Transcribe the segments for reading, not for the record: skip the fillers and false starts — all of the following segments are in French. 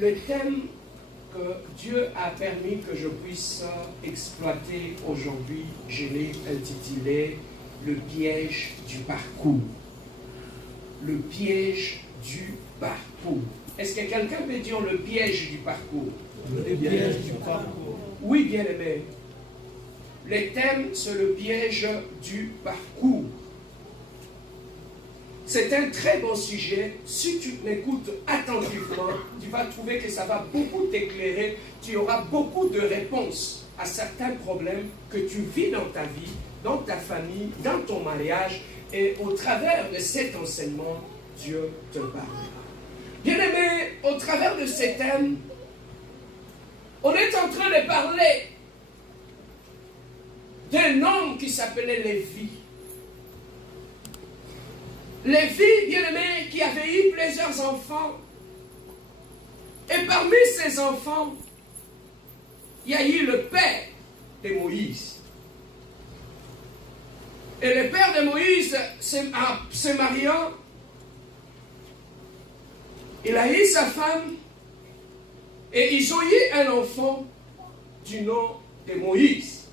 Le thème que Dieu a permis que je puisse exploiter aujourd'hui, je l'ai intitulé « Le piège du parcours ». Le piège du parcours. Est-ce que quelqu'un peut dire le piège du parcours? Le piège du parcours. Oui, bien aimé. Le thème, c'est le piège du parcours. C'est un très bon sujet. Si tu m'écoutes attentivement, tu vas trouver que ça va beaucoup t'éclairer. Tu auras beaucoup de réponses à certains problèmes que tu vis dans ta vie, dans ta famille, dans ton mariage. Et au travers de cet enseignement, Dieu te parlera. Bien-aimé, au travers de ces thèmes, on est en train de parler d'un homme qui s'appelait Lévi. Lévi, bien-aimé, qui avait eu plusieurs enfants. Et parmi ces enfants, il y a eu le père de Moïse. Et le père de Moïse, se mariant, il a eu sa femme, et ils ont eu un enfant du nom de Moïse.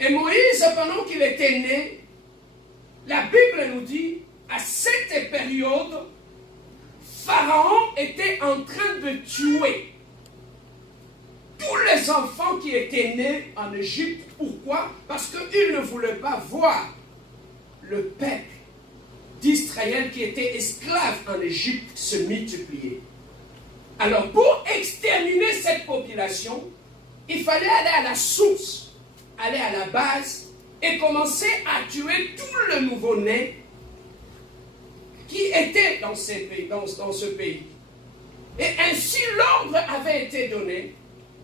Et Moïse, pendant qu'il était né, la Bible nous dit, à cette période, Pharaon était en train de tuer tous les enfants qui étaient nés en Égypte. Pourquoi? Parce qu'il ne voulait pas voir le peuple d'Israël qui était esclave en Égypte se multiplier. Alors, pour exterminer cette population, il fallait aller à la source, aller à la base et commencer à tuer tout le nouveau-né qui était dans ce pays. Et ainsi, l'ordre avait été donné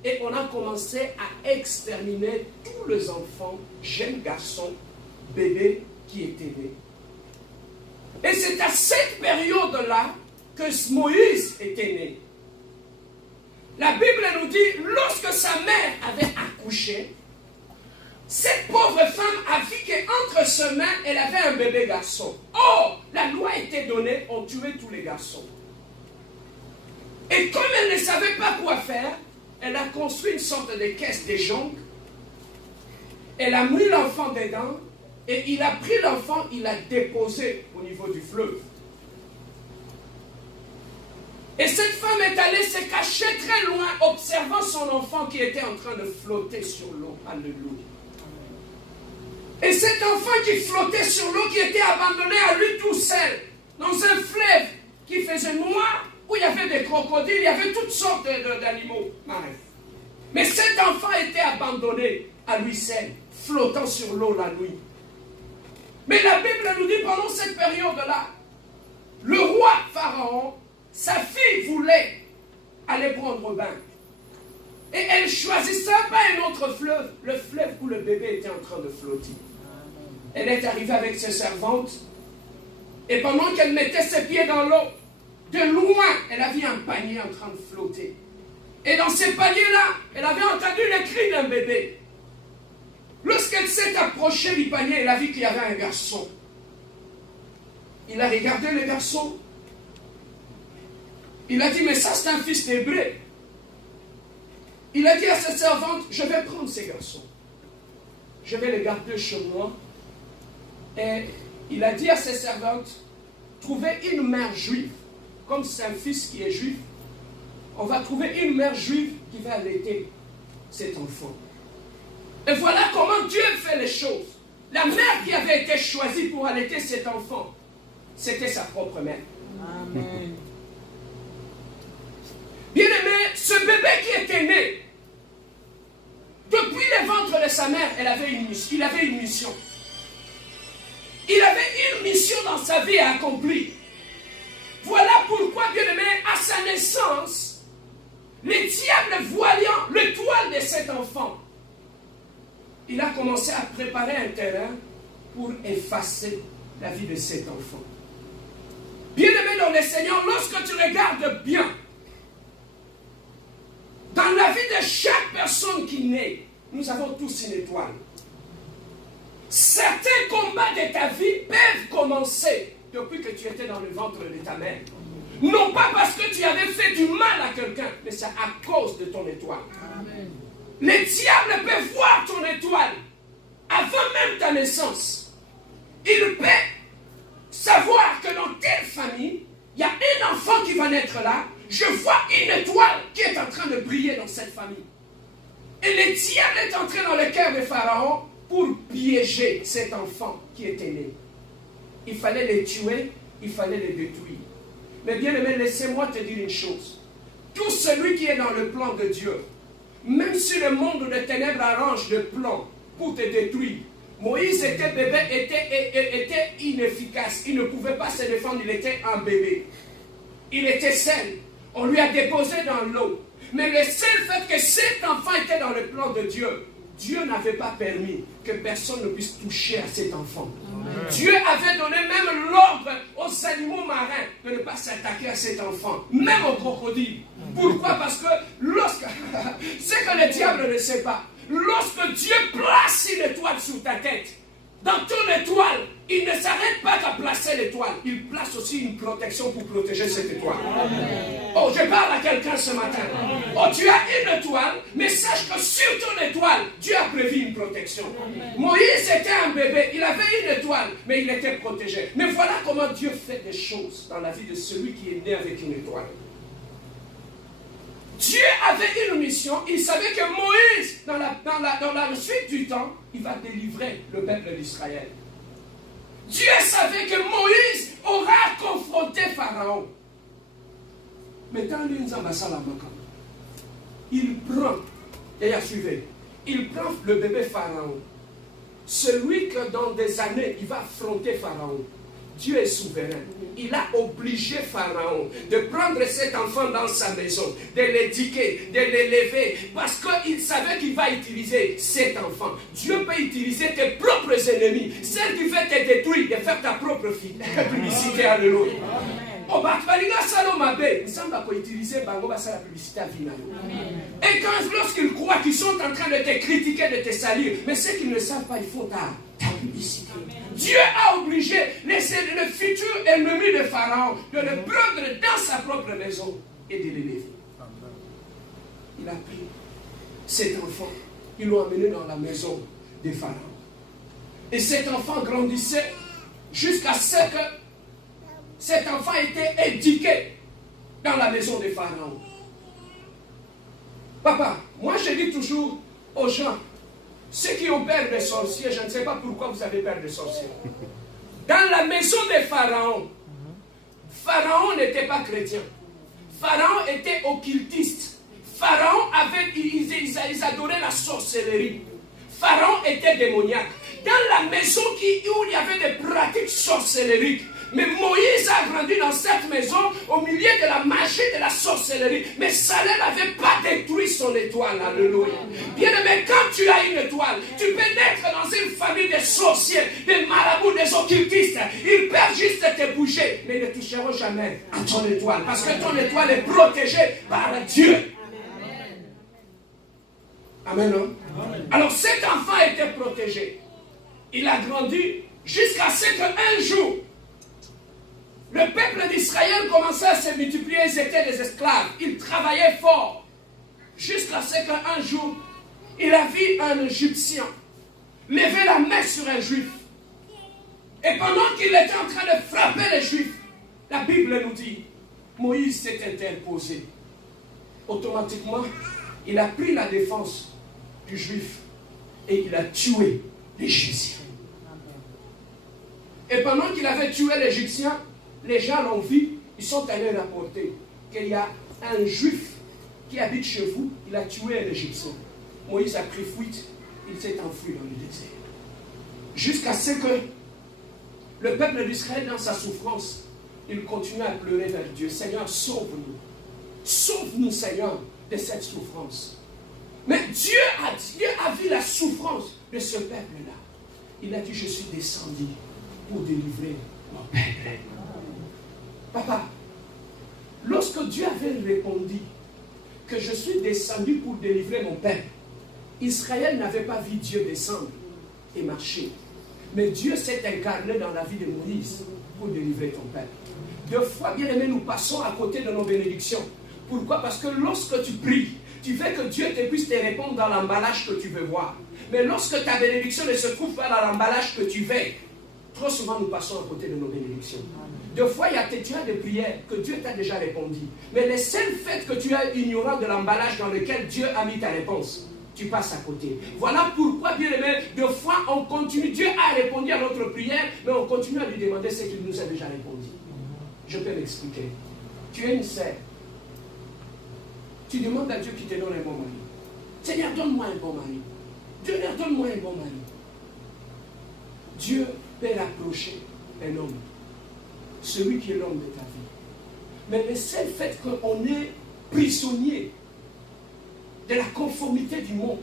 et on a commencé à exterminer tous les enfants, jeunes garçons, bébés qui étaient nés. Et c'est à cette période-là que Moïse était né. La Bible nous dit, lorsque sa mère avait accouché, cette pauvre femme a vu qu'entre ses mains, elle avait un bébé garçon. Or, la loi était donnée, on tuait tous les garçons. Et comme elle ne savait pas quoi faire, elle a construit une sorte de caisse de jonc. Elle a mis l'enfant dedans, et il a pris l'enfant, il l'a déposé au niveau du fleuve. Et cette femme est allée se cacher très loin, observant son enfant qui était en train de flotter sur l'eau. Alléluia. Et cet enfant qui flottait sur l'eau, qui était abandonné à lui tout seul, dans un fleuve qui faisait noir, où il y avait des crocodiles, il y avait toutes sortes d'animaux marins. Mais cet enfant était abandonné à lui seul, flottant sur l'eau la nuit. Mais la Bible nous dit, pendant cette période-là, le roi Pharaon, sa fille voulait aller prendre bain. Et elle choisissait pas un autre fleuve, le fleuve où le bébé était en train de flotter. Elle est arrivée avec ses servantes, et pendant qu'elle mettait ses pieds dans l'eau, de loin, elle a vu un panier en train de flotter. Et dans ce panier-là, elle avait entendu le cri d'un bébé. Lorsqu'elle s'est approchée du panier, elle a vu qu'il y avait un garçon. Il a regardé le garçon. Il a dit, mais ça c'est un fils d'Hébreu. Il a dit à ses servantes, je vais prendre ces garçons. Je vais les garder chez moi. Et il a dit à ses servantes, trouvez une mère juive. Comme c'est un fils qui est juif, on va trouver une mère juive qui va allaiter cet enfant. Et voilà comment Dieu fait les choses. La mère qui avait été choisie pour allaiter cet enfant, c'était sa propre mère. Amen. Bien-aimé, ce bébé qui était né, depuis le ventre de sa mère, il avait une mission. Il avait une mission dans sa vie à accomplir. Voilà pourquoi, bien-aimé, à sa naissance, le diable voyant le toile de cet enfant, il a commencé à préparer un terrain pour effacer la vie de cet enfant. Bien-aimé dans le Seigneur, lorsque tu regardes bien, dans la vie de chaque personne qui naît, nous avons tous une étoile. Certains combats de ta vie peuvent commencer depuis que tu étais dans le ventre de ta mère. Non pas parce que tu avais fait du mal à quelqu'un, mais c'est à cause de ton étoile. Amen. Les diables peuvent voir ton étoile avant même ta naissance. Ils peuvent savoir que dans telle famille, il y a un enfant qui va naître là. Je vois une étoile qui est en train de briller dans cette famille. Et le diable est entré dans le cœur de Pharaon pour piéger cet enfant qui était né. Il fallait les tuer, il fallait les détruire. Mais bien aimé, laissez-moi te dire une chose. Tout celui qui est dans le plan de Dieu, même si le monde des ténèbres arrange le plan pour te détruire, Moïse était bébé, était inefficace. Il ne pouvait pas se défendre, il était un bébé. Il était seul. On lui a déposé dans l'eau. Mais le seul fait que cet enfant était dans le plan de Dieu, Dieu n'avait pas permis que personne ne puisse toucher à cet enfant. Amen. Dieu avait donné même l'ordre aux animaux marins de ne pas s'attaquer à cet enfant, même aux crocodiles. Pourquoi? Parce que lorsque, c'est que le diable ne sait pas, lorsque Dieu place une étoile sur ta tête, dans ton étoile, il ne s'arrête pas qu'à placer l'étoile. Il place aussi une protection pour protéger cette étoile. Oh, je parle à quelqu'un ce matin. Oh, tu as une étoile, mais sache que sur ton étoile, Dieu a prévu une protection. Moïse était un bébé, il avait une étoile, mais il était protégé. Mais voilà comment Dieu fait des choses dans la vie de celui qui est né avec une étoile. Dieu avait une mission, il savait que Moïse, dans la suite du temps, il va délivrer le peuple d'Israël. Dieu savait que Moïse aura confronté Pharaon. Mais dans il prend, et suivez, il prend le bébé Pharaon. Celui que dans des années, il va affronter Pharaon. Dieu est souverain. Il a obligé Pharaon de prendre cet enfant dans sa maison, de l'éduquer, de l'élever, parce qu'il savait qu'il va utiliser cet enfant. Dieu peut utiliser tes propres ennemis, celle qui veut te détruire, de faire ta propre fille. Publicité, alléluia. Oh, nous sommes pas utiliser la publicité à vie. Et quand lorsqu'ils croient qu'ils sont en train de te critiquer, de te salir, mais ceux qui ne savent pas, ils font ta publicité. Dieu a obligé le futur ennemi de Pharaon de le prendre dans sa propre maison et de l'élever. Il a pris cet enfant, ils l'ont amené dans la maison de Pharaon. Et cet enfant grandissait jusqu'à ce que cet enfant était éduqué dans la maison de Pharaon. Papa, moi je dis toujours aux gens, ceux qui ont peur des sorciers, je ne sais pas pourquoi vous avez peur des sorciers. Dans la maison de Pharaon, Pharaon n'était pas chrétien. Pharaon était occultiste. Pharaon ils adoraient la sorcellerie. Pharaon était démoniaque. Dans la maison où il y avait des pratiques sorcelleriques, mais Moïse a grandi dans cette maison au milieu de la magie de la sorcellerie. Mais Saleh n'avait pas détruit son étoile. Alléluia. Bien aimé, quand tu as une étoile, tu peux naître dans une famille de sorciers, des marabouts, des occultistes. Ils peuvent juste te bouger, mais ils ne toucheront jamais à ton étoile. Parce que ton étoile est protégée par Dieu. Amen. Non? Amen. Alors cet enfant était protégé. Il a grandi jusqu'à ce qu'un jour, le peuple d'Israël commençait à se multiplier, ils étaient des esclaves, ils travaillaient fort. Jusqu'à ce qu'un jour, il a vu un Égyptien lever la main sur un Juif. Et pendant qu'il était en train de frapper les Juifs, la Bible nous dit, Moïse s'est interposé. Automatiquement, il a pris la défense du Juif et il a tué l'Égyptien. Et pendant qu'il avait tué l'Égyptien, les gens l'ont vu, ils sont allés rapporter qu'il y a un Juif qui habite chez vous, il a tué un Égyptien. Moïse a pris fuite, il s'est enfui dans le désert. Jusqu'à ce que le peuple d'Israël, dans sa souffrance, il continue à pleurer vers Dieu. Seigneur, sauve-nous. Sauve-nous, Seigneur, de cette souffrance. Mais Dieu a vu la souffrance de ce peuple-là. Il a dit, je suis descendu pour délivrer mon peuple. Papa, lorsque Dieu avait répondu que je suis descendu pour délivrer mon peuple, Israël n'avait pas vu Dieu descendre et marcher. Mais Dieu s'est incarné dans la vie de Moïse pour délivrer ton peuple. Deux fois, bien aimé, nous passons à côté de nos bénédictions Pourquoi? Parce que lorsque tu pries, tu veux que Dieu puisse te répondre dans l'emballage que tu veux voir. Mais lorsque ta bénédiction ne se trouve pas dans l'emballage que tu veux, trop souvent nous passons à côté de nos bénédictions. Deux fois, tu as des prières que Dieu t'a déjà répondu. Mais le seul fait que tu es ignorant de l'emballage dans lequel Dieu a mis ta réponse, tu passes à côté. Voilà pourquoi, bien aimé, deux fois on continue. Dieu a répondu à notre prière, mais on continue à lui demander ce qu'il nous a déjà répondu. Je peux m'expliquer. Tu es une sœur. Tu demandes à Dieu qui te donne un bon mari. Seigneur, donne-moi un bon mari. Dieu, donne-moi un bon mari. Dieu peut rapprocher un homme. Celui qui est l'homme de ta vie. Mais le seul fait qu'on est prisonnier de la conformité du monde,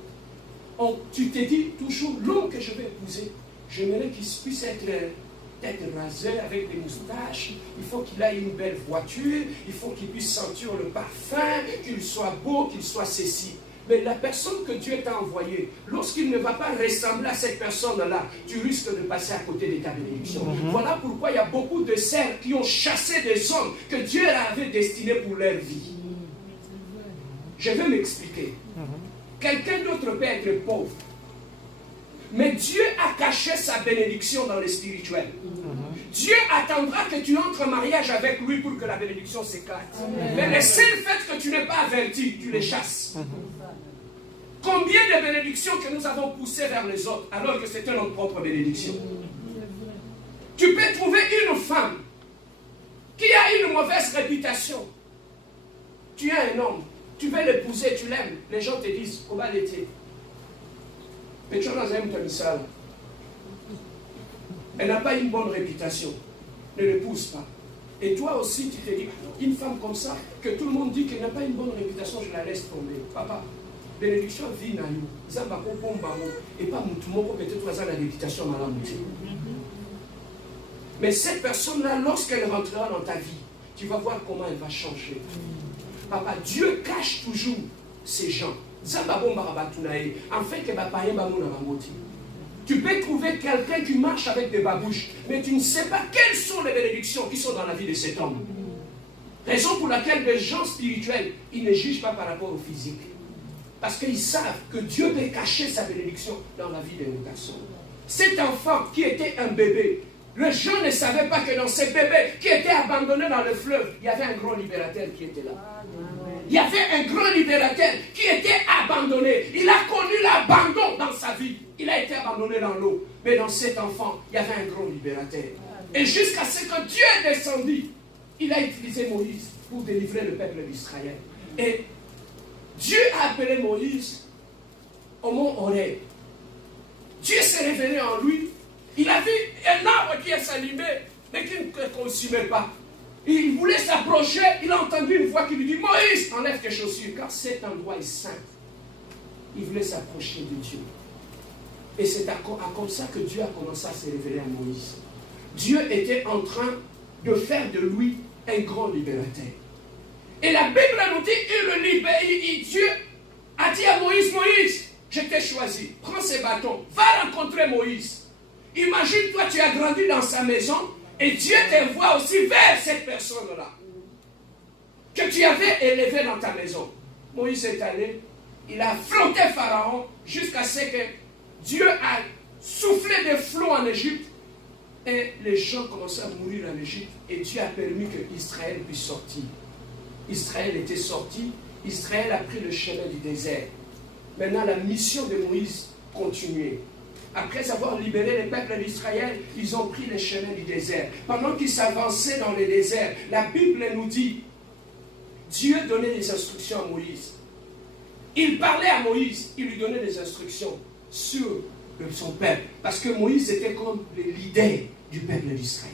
tu te dis toujours, l'homme que je vais épouser, j'aimerais qu'il puisse être rasé avec des moustaches, il faut qu'il ait une belle voiture, il faut qu'il puisse sentir le parfum, qu'il soit beau, qu'il soit ceci. Mais la personne que Dieu t'a envoyée, lorsqu'il ne va pas ressembler à cette personne-là, tu risques de passer à côté de ta bénédiction. Voilà pourquoi il y a beaucoup de sœurs qui ont chassé des hommes que Dieu avait destinés pour leur vie. Je vais m'expliquer. Quelqu'un d'autre peut être pauvre. Mais Dieu a caché sa bénédiction dans le spirituel. Dieu attendra que tu entres en mariage avec lui pour que la bénédiction s'éclate. Mais le seul fait que tu n'es pas averti, tu les chasses. Combien de bénédictions que nous avons poussées vers les autres alors que c'était notre propre bénédiction. Tu peux trouver une femme qui a une mauvaise réputation. Tu es un homme, tu veux l'épouser, tu l'aimes. Les gens te disent, on va l'été. Mais tu en as un comme ça. Elle n'a pas une bonne réputation. Ne l'épouse pas. Et toi aussi, tu te dis, une femme comme ça, que tout le monde dit qu'elle n'a pas une bonne réputation, je la laisse tomber. Papa, bénédiction vit dans nous. Zambako pombamo. Et pas moutoumoko, peut-être toi, la réputation malamouti. Mais cette personne-là, lorsqu'elle rentrera dans ta vie, tu vas voir comment elle va changer. Papa, Dieu cache toujours ces gens. Tu peux trouver quelqu'un qui marche avec des babouches, mais tu ne sais pas quelles sont les bénédictions qui sont dans la vie de cet homme. Raison pour laquelle les gens spirituels, ils ne jugent pas par rapport au physique. Parce qu'ils savent que Dieu peut cacher sa bénédiction dans la vie de nos personnes. Cet enfant qui était un bébé, les gens ne savaient pas que dans ce bébé qui était abandonné dans le fleuve, il y avait un grand libérateur qui était là. Il y avait un grand libérateur qui était abandonné. Il a connu l'abandon dans sa vie. Il a été abandonné dans l'eau. Mais dans cet enfant, il y avait un grand libérateur. Et jusqu'à ce que Dieu est descendu, il a utilisé Moïse pour délivrer le peuple d'Israël. Et Dieu a appelé Moïse au mont Horeb. Dieu s'est révélé en lui. Il a vu un arbre qui s'allumait, mais qui ne consumait pas. Il voulait s'approcher, il a entendu une voix qui lui dit, Moïse, enlève tes chaussures, car cet endroit est saint. Il voulait s'approcher de Dieu. Et c'est comme ça que Dieu a commencé à se révéler à Moïse. Dieu était en train de faire de lui un grand libérateur. Et la Bible nous dit, Dieu a dit à Moïse, Moïse, je t'ai choisi, prends ces bâtons, va rencontrer Moïse. Imagine-toi, tu as grandi dans sa maison, et Dieu t'envoie aussi vers cette personne-là que tu avais élevée dans ta maison. Moïse est allé, il a affronté Pharaon jusqu'à ce que Dieu a soufflé des flots en Égypte et les gens commençaient à mourir en Égypte et Dieu a permis que Israël puisse sortir. Israël était sorti, Israël a pris le chemin du désert. Maintenant la mission de Moïse continuait. Après avoir libéré les peuples d'Israël, ils ont pris le chemin du désert. Pendant qu'ils s'avançaient dans le désert, la Bible nous dit, Dieu donnait des instructions à Moïse. Il parlait à Moïse, il lui donnait des instructions sur son peuple. Parce que Moïse était comme le leader du peuple d'Israël.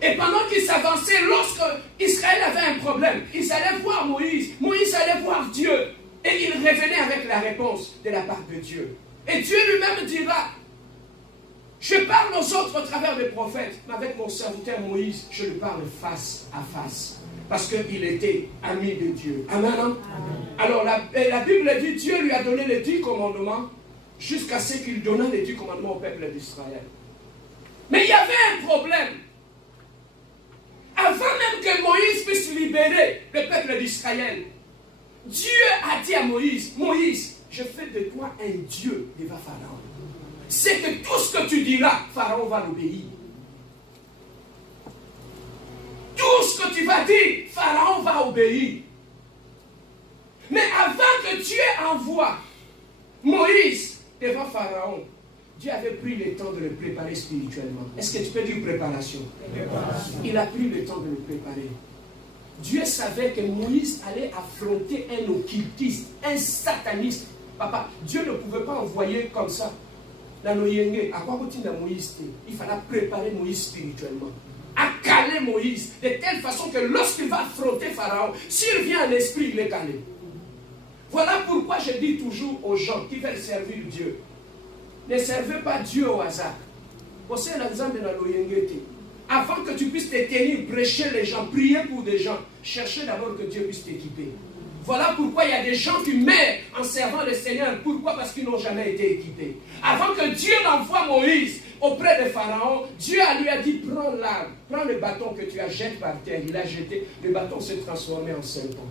Et pendant qu'ils s'avançaient, lorsque Israël avait un problème, ils allaient voir Moïse. Moïse allait voir Dieu. Et il revenait avec la réponse de la part de Dieu. Et Dieu lui-même dira, je parle aux autres au travers des prophètes, mais avec mon serviteur Moïse, je lui parle face à face. Parce qu'il était ami de Dieu. Amen. Amen. Alors la Bible dit, Dieu lui a donné les 10 commandements, jusqu'à ce qu'il donna les 10 commandements au peuple d'Israël. Mais il y avait un problème. À avant même que Moïse puisse libérer le peuple d'Israël, Dieu a dit à Moïse, Moïse, je fais de toi un Dieu devant Pharaon. C'est que tout ce que tu diras, Pharaon va l'obéir. Tout ce que tu vas dire, Pharaon va obéir. Mais avant que Dieu envoie Moïse devant Pharaon, Dieu avait pris le temps de le préparer spirituellement. Est-ce que tu peux dire préparation? Il a pris le temps de le préparer. Dieu savait que Moïse allait affronter un occultiste, un sataniste. Papa, Dieu ne pouvait pas envoyer comme ça. Il fallait préparer Moïse spirituellement. À caler Moïse de telle façon que lorsqu'il va affronter Pharaon, s'il vient en esprit, il est calé. Voilà pourquoi je dis toujours aux gens qui veulent servir Dieu, ne servez pas Dieu au hasard. Avant que tu puisses te tenir, prêcher les gens, prier pour des gens, cherchez d'abord que Dieu puisse t'équiper. Voilà pourquoi il y a des gens qui meurent en servant le Seigneur. Pourquoi? Parce qu'ils n'ont jamais été équipés. Avant que Dieu n'envoie Moïse auprès de Pharaon, Dieu lui a dit, prends l'arme, prends le bâton que tu as jeté par terre. Il a jeté, le bâton s'est transformé en serpent.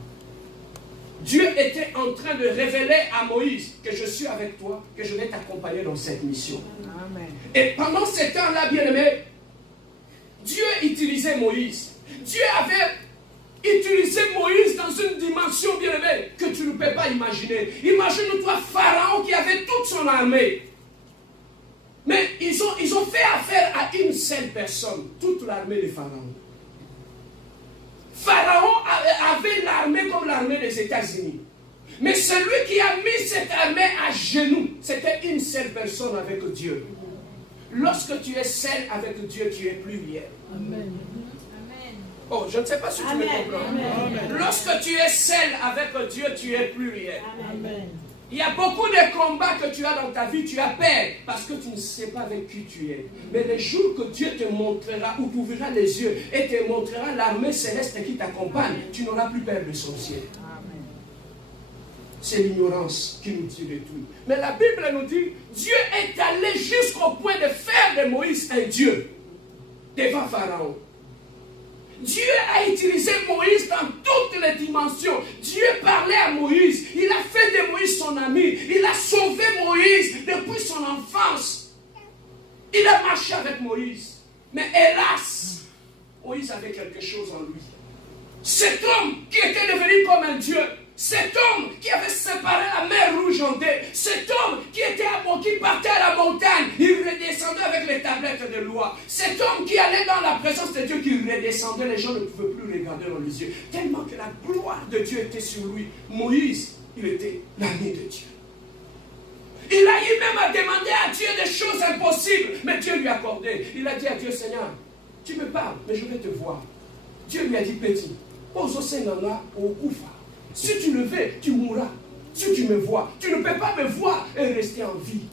Dieu était en train de révéler à Moïse que je suis avec toi, que je vais t'accompagner dans cette mission. Amen. Et pendant ce temps-là, bien-aimé, Dieu utilisait Moïse. Dieu avait utilisé Moïse dans une dimension, bien-aimé, que tu ne peux pas imaginer. Imagine-toi Pharaon qui avait toute son armée. Mais ils ont fait affaire à une seule personne, toute l'armée de Pharaon. Pharaon avait l'armée comme l'armée des États-Unis. Mais celui qui a mis cette armée à genoux, c'était une seule personne avec Dieu. Lorsque tu es seul avec Dieu, tu es pluriel. Amen. Oh, je ne sais pas si tu me comprends. Amen. Lorsque tu es seul avec Dieu, tu es pluriel. Amen. Il y a beaucoup de combats que tu as dans ta vie, tu as peur parce que tu ne sais pas avec qui tu es. Mais le jour que Dieu te montrera ou t'ouvrira les yeux et te montrera l'armée céleste qui t'accompagne, tu n'auras plus peur de sorcier. C'est l'ignorance qui nous dit de tout. Mais la Bible nous dit, Dieu est allé jusqu'au point de faire de Moïse un Dieu devant Pharaon. Dieu a utilisé Moïse dans toutes les dimensions. Dieu parlait à Moïse. Il a fait de Moïse son ami. Il a sauvé Moïse depuis son enfance. Il a marché avec Moïse. Mais hélas, Moïse avait quelque chose en lui. Cet homme qui était devenu comme un Dieu, cet homme qui avait séparé la mer Rouge en deux, cet homme qui partait à la montagne, il redescendait avec les tablettes de loi. Cet homme qui allait dans la présence de Dieu, qui redescendait, les gens ne pouvaient plus regarder dans les yeux. Tellement que la gloire de Dieu était sur lui. Moïse, il était l'ami de Dieu. Il a eu même à demander à Dieu des choses impossibles, mais Dieu lui a accordé. Il a dit à Dieu, Seigneur, tu me parles, mais je vais te voir. Dieu lui a dit, petit, pose au Seigneur au Koufa. Si tu le veux, tu mourras. Si tu me vois, tu ne peux pas me voir et rester en vie.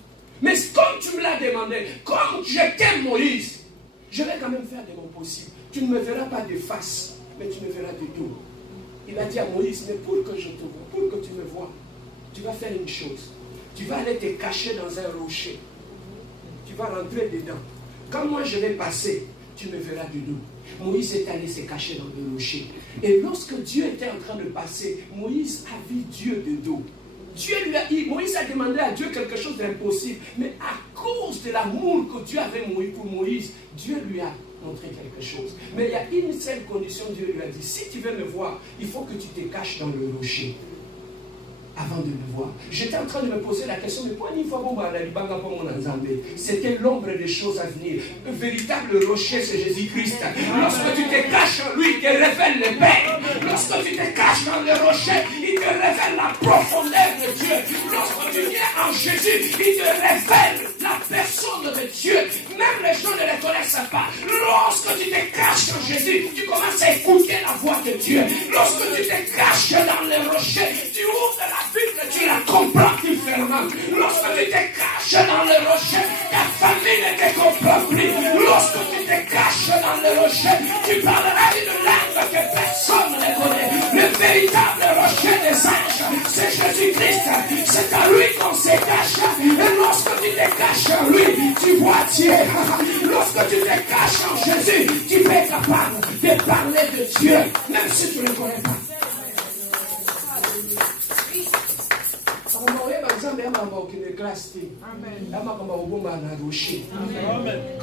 Mais comme tu me l'as demandé, comme je t'aime Moïse, je vais quand même faire de mon possible. Tu ne me verras pas de face, mais tu me verras de dos. Il a dit à Moïse, mais pour que je te vois, pour que tu me vois, tu vas faire une chose. Tu vas aller te cacher dans un rocher. Tu vas rentrer dedans. Quand moi je vais passer, tu me verras du dos. Moïse est allé se cacher dans le rocher. Et lorsque Dieu était en train de passer, Moïse a vu Dieu de dos. Moïse a demandé à Dieu quelque chose d'impossible. Mais à cause de l'amour que Dieu avait pour Moïse, Dieu lui a montré quelque chose. Mais il y a une seule condition, Dieu lui a dit, si tu veux me voir, il faut que tu te caches dans le rocher. Avant de me voir. J'étais en train de me poser la question, mais pourquoi c'était l'ombre des choses à venir. Le véritable rocher, c'est Jésus-Christ. Lorsque tu te caches en lui, il te révèle le Père. Lorsque tu te caches dans le rocher, il te révèle la profondeur de Dieu. Lorsque tu viens en Jésus, il te révèle la personne de Dieu. Même les gens ne le connaissent pas. Lorsque tu te caches en Jésus, tu commences à écouter la voix de Dieu. Lorsque tu te caches dans le rocher, tu ouvres la Bible, tu la comprends différemment. Lorsque tu te caches dans le rocher, ta famille ne te comprend plus. Lorsque tu te caches dans le rocher, tu parleras une langue que personne ne connaît. Le véritable rocher de les anges, c'est Jésus-Christ. C'est à lui qu'on se cache. Et lorsque tu te caches en lui, tu vois Dieu. Lorsque tu te caches en Jésus, tu es capable de parler de Dieu, même si tu ne le connais pas.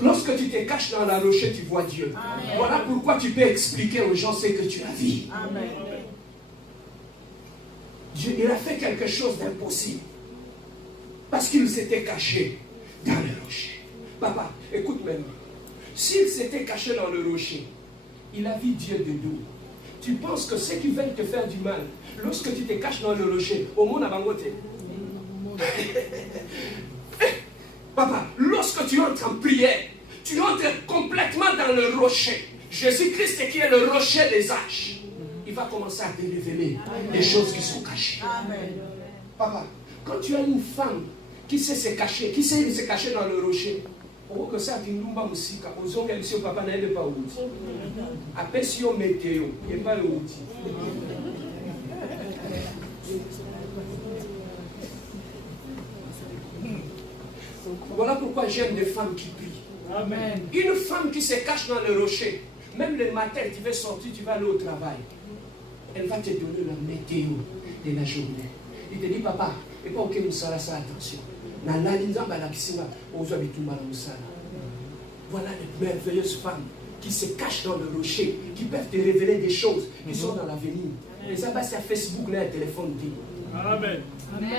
Lorsque tu te caches dans la rocher, tu vois Dieu. Voilà pourquoi tu peux expliquer aux gens ce que tu as vu. Dieu, il a fait quelque chose d'impossible. Parce qu'il s'était caché dans le rocher. Papa, écoute maintenant. S'il s'était caché dans le rocher, il a vu Dieu de dos. Tu penses que ceux qui veulent te faire du mal, lorsque tu te caches dans le rocher, au monde à Bangote. Papa, lorsque tu entres en prière, tu entres complètement dans le rocher. Jésus-Christ qui est le rocher des âges. Il va commencer à te révéler des choses qui sont cachées. Amen. Papa, quand tu as une femme qui sait se cacher, dans le rocher, on voit que ça qui nous va aussi, aux hommes, même si le papa n'aide pas outil. Après, si on météo, il n'y a pas le outil. Voilà pourquoi j'aime les femmes qui prient. Amen. Une femme qui se cache dans le rocher, même le matin, tu vas sortir, tu vas aller au travail. Elle va te donner la météo de la journée. Il te dit, papa, et pas aucun moussala, ça attention. Voilà les merveilleuses femmes qui se cachent dans le rocher, qui peuvent te révéler des choses qui sont dans l'avenir. Et ça passe à Facebook, là, un téléphone. Amen. Amen.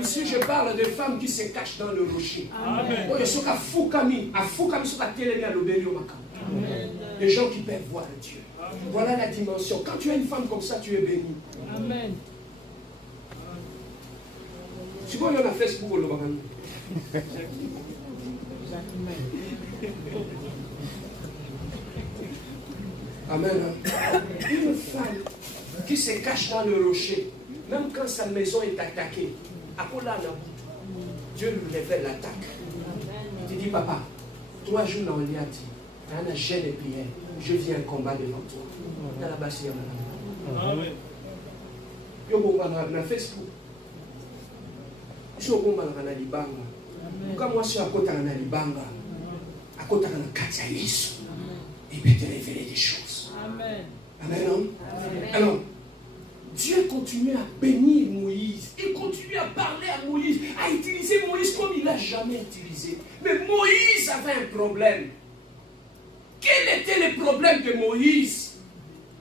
Ici, je parle de femmes qui se cachent dans le rocher. Amen. Des gens qui peuvent voir Dieu. Voilà la dimension. Quand tu as une femme comme ça, tu es béni. Amen. Tu vois, il y en a Facebook, le bagan. Amen. Une femme qui se cache dans le rocher, même quand sa maison est attaquée, Dieu lui révèle l'attaque. Il te dit, papa, 3 jours dans l'Iati, on a gêné et prière. Je viens combat devant toi. Dans la basse, il y a Amen. Yo bon na Facebook. Je bon na libanga. Comme moi je suis à côté de libanga, à côté de Katia Yesu, il peut te révéler des choses. Amen. Amen. Alors, Dieu continue à bénir Moïse. Il continue à parler à Moïse, à utiliser Moïse comme il n'a jamais utilisé. Mais Moïse avait un problème. Quel était le problème de Moïse?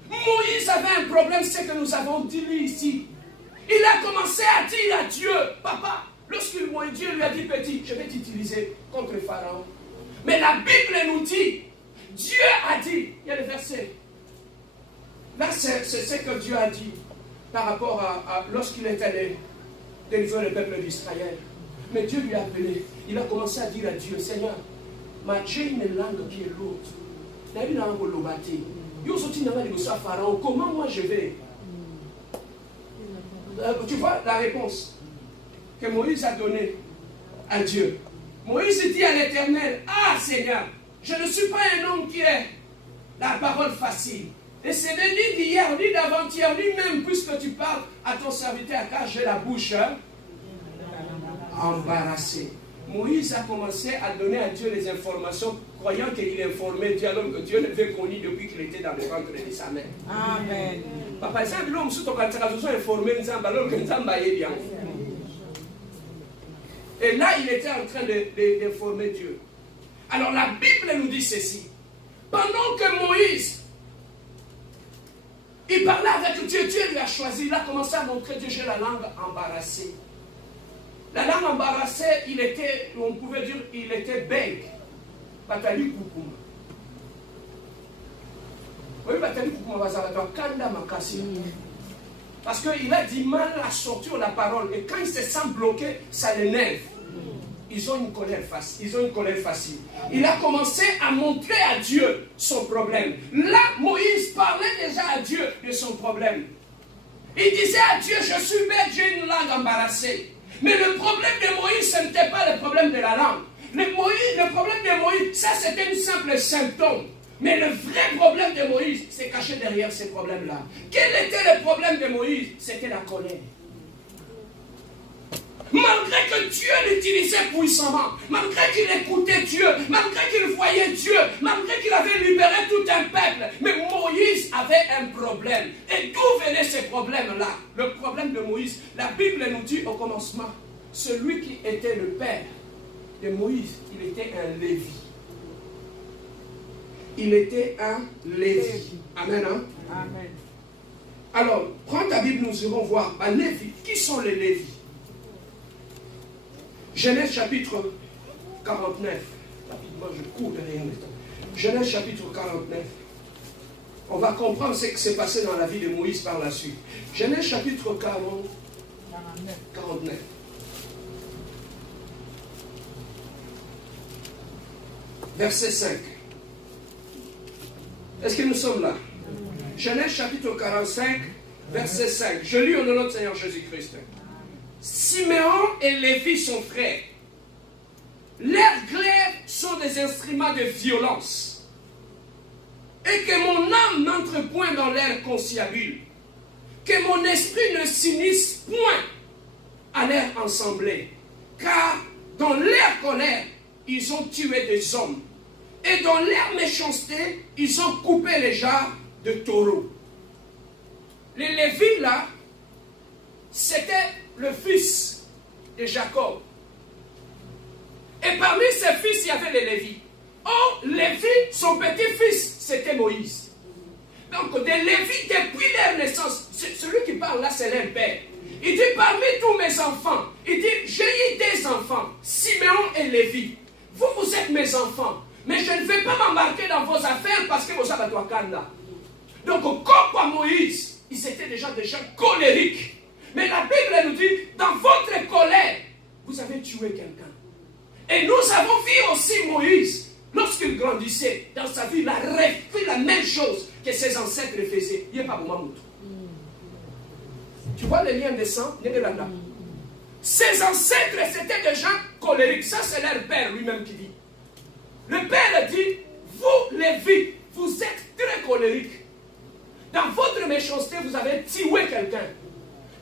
Moïse avait un problème, c'est que nous avons dit ici. Il a commencé à dire à Dieu, papa, lorsque Dieu lui a dit, petit, je vais t'utiliser contre Pharaon. Mais la Bible nous dit, Dieu a dit, il y a le verset. Là, c'est ce que Dieu a dit par rapport à lorsqu'il est allé délivrer le peuple d'Israël. Mais Dieu lui a appelé. Il a commencé à dire à Dieu, Seigneur, j'ai une langue qui est l'autre. Comment moi je vais? Tu vois la réponse que Moïse a donnée à Dieu. Moïse dit à l'Éternel, ah Seigneur, je ne suis pas un homme qui est la parole facile. Et ce n'est ni d'hier, ni d'avant-hier, ni même puisque tu parles à ton serviteur, car j'ai la bouche embarrassée. Moïse a commencé à donner à Dieu les informations, croyant qu'il informait Dieu, alors que Dieu l'avait connu depuis qu'il était dans le ventre de sa mère. Amen. Papa, c'est l'homme sous ton cancer, ils ont informé Nzamba, alors que Nzamba est bien. Et là, il était en train d'informer Dieu. Alors la Bible nous dit ceci. Pendant que Moïse, il parlait avec Dieu, Dieu lui a choisi, il a commencé à montrer Dieu, j'ai la langue embarrassée. La langue embarrassée, il était, on pouvait dire, il était bègue. Batali Koukouma. Oui, Batali Koukouma, Kanda Makasi. Parce qu'il a du mal à sortir la parole. Et quand il se sent bloqué, ça l'énerve. Ils ont une colère facile. Il a commencé à montrer à Dieu son problème. Là, Moïse parlait déjà à Dieu de son problème. Il disait à Dieu, je suis bête, j'ai une langue embarrassée. Mais le problème de Moïse, ce n'était pas le problème de la langue. Le problème de Moïse, ça c'était un simple symptôme. Mais le vrai problème de Moïse, c'est caché derrière ces problèmes-là. Quel était le problème de Moïse? C'était la colère. Malgré que Dieu l'utilisait puissamment, malgré qu'il écoutait Dieu, malgré qu'il voyait Dieu, malgré qu'il avait libéré tout un peuple, mais Moïse avait un problème. Et d'où venaient ces problèmes-là? Le problème de Moïse, la Bible nous dit au commencement, celui qui était le père de Moïse, il était un Lévi. Il était un Lévi. Amen, hein? Amen. Alors, prends ta Bible, nous irons voir. Lévi, qui sont les Lévis? Genèse chapitre 49. Rapidement, je cours derrière le temps. Genèse chapitre 49. On va comprendre ce qui s'est passé dans la vie de Moïse par la suite. Genèse chapitre 49. Verset 5. Est-ce que nous sommes là? Genèse chapitre 45, verset 5. Je lis au nom de notre Seigneur Jésus-Christ. Siméon et Lévi sont frères. Leurs glaives sont des instruments de violence. Et que mon âme n'entre point dans l'air conciliabule. Que mon esprit ne s'unisse point à l'air ensemblé. Car dans leur colère, ils ont tué des hommes. Et dans leur méchanceté, ils ont coupé les jarres de taureaux. Les Lévites là, c'était le fils de Jacob. Et parmi ses fils, il y avait les Lévites. Or, Lévi, son petit-fils, c'était Moïse. Donc, des Lévites, depuis leur naissance, celui qui parle là, c'est leur père. Il dit, parmi tous mes enfants, il dit, j'ai eu des enfants, Siméon et Lévi. Vous êtes mes enfants. Mais je ne vais pas m'embarquer dans vos affaires parce que vous avez toi là. Donc, comme Moïse, ils étaient déjà des gens colériques. Mais la Bible nous dit, dans votre colère, vous avez tué quelqu'un. Et nous avons vu aussi Moïse, lorsqu'il grandissait dans sa vie, il a fait la même chose que ses ancêtres faisaient. Il n'y a pas beaucoup de Tu vois le lien de sang? Il y a de là. Ses ancêtres, c'était des gens colériques. Ça, c'est leur père lui-même qui dit. Le père dit, vous, Lévi, vous êtes très colériques. Dans votre méchanceté, vous avez tué quelqu'un.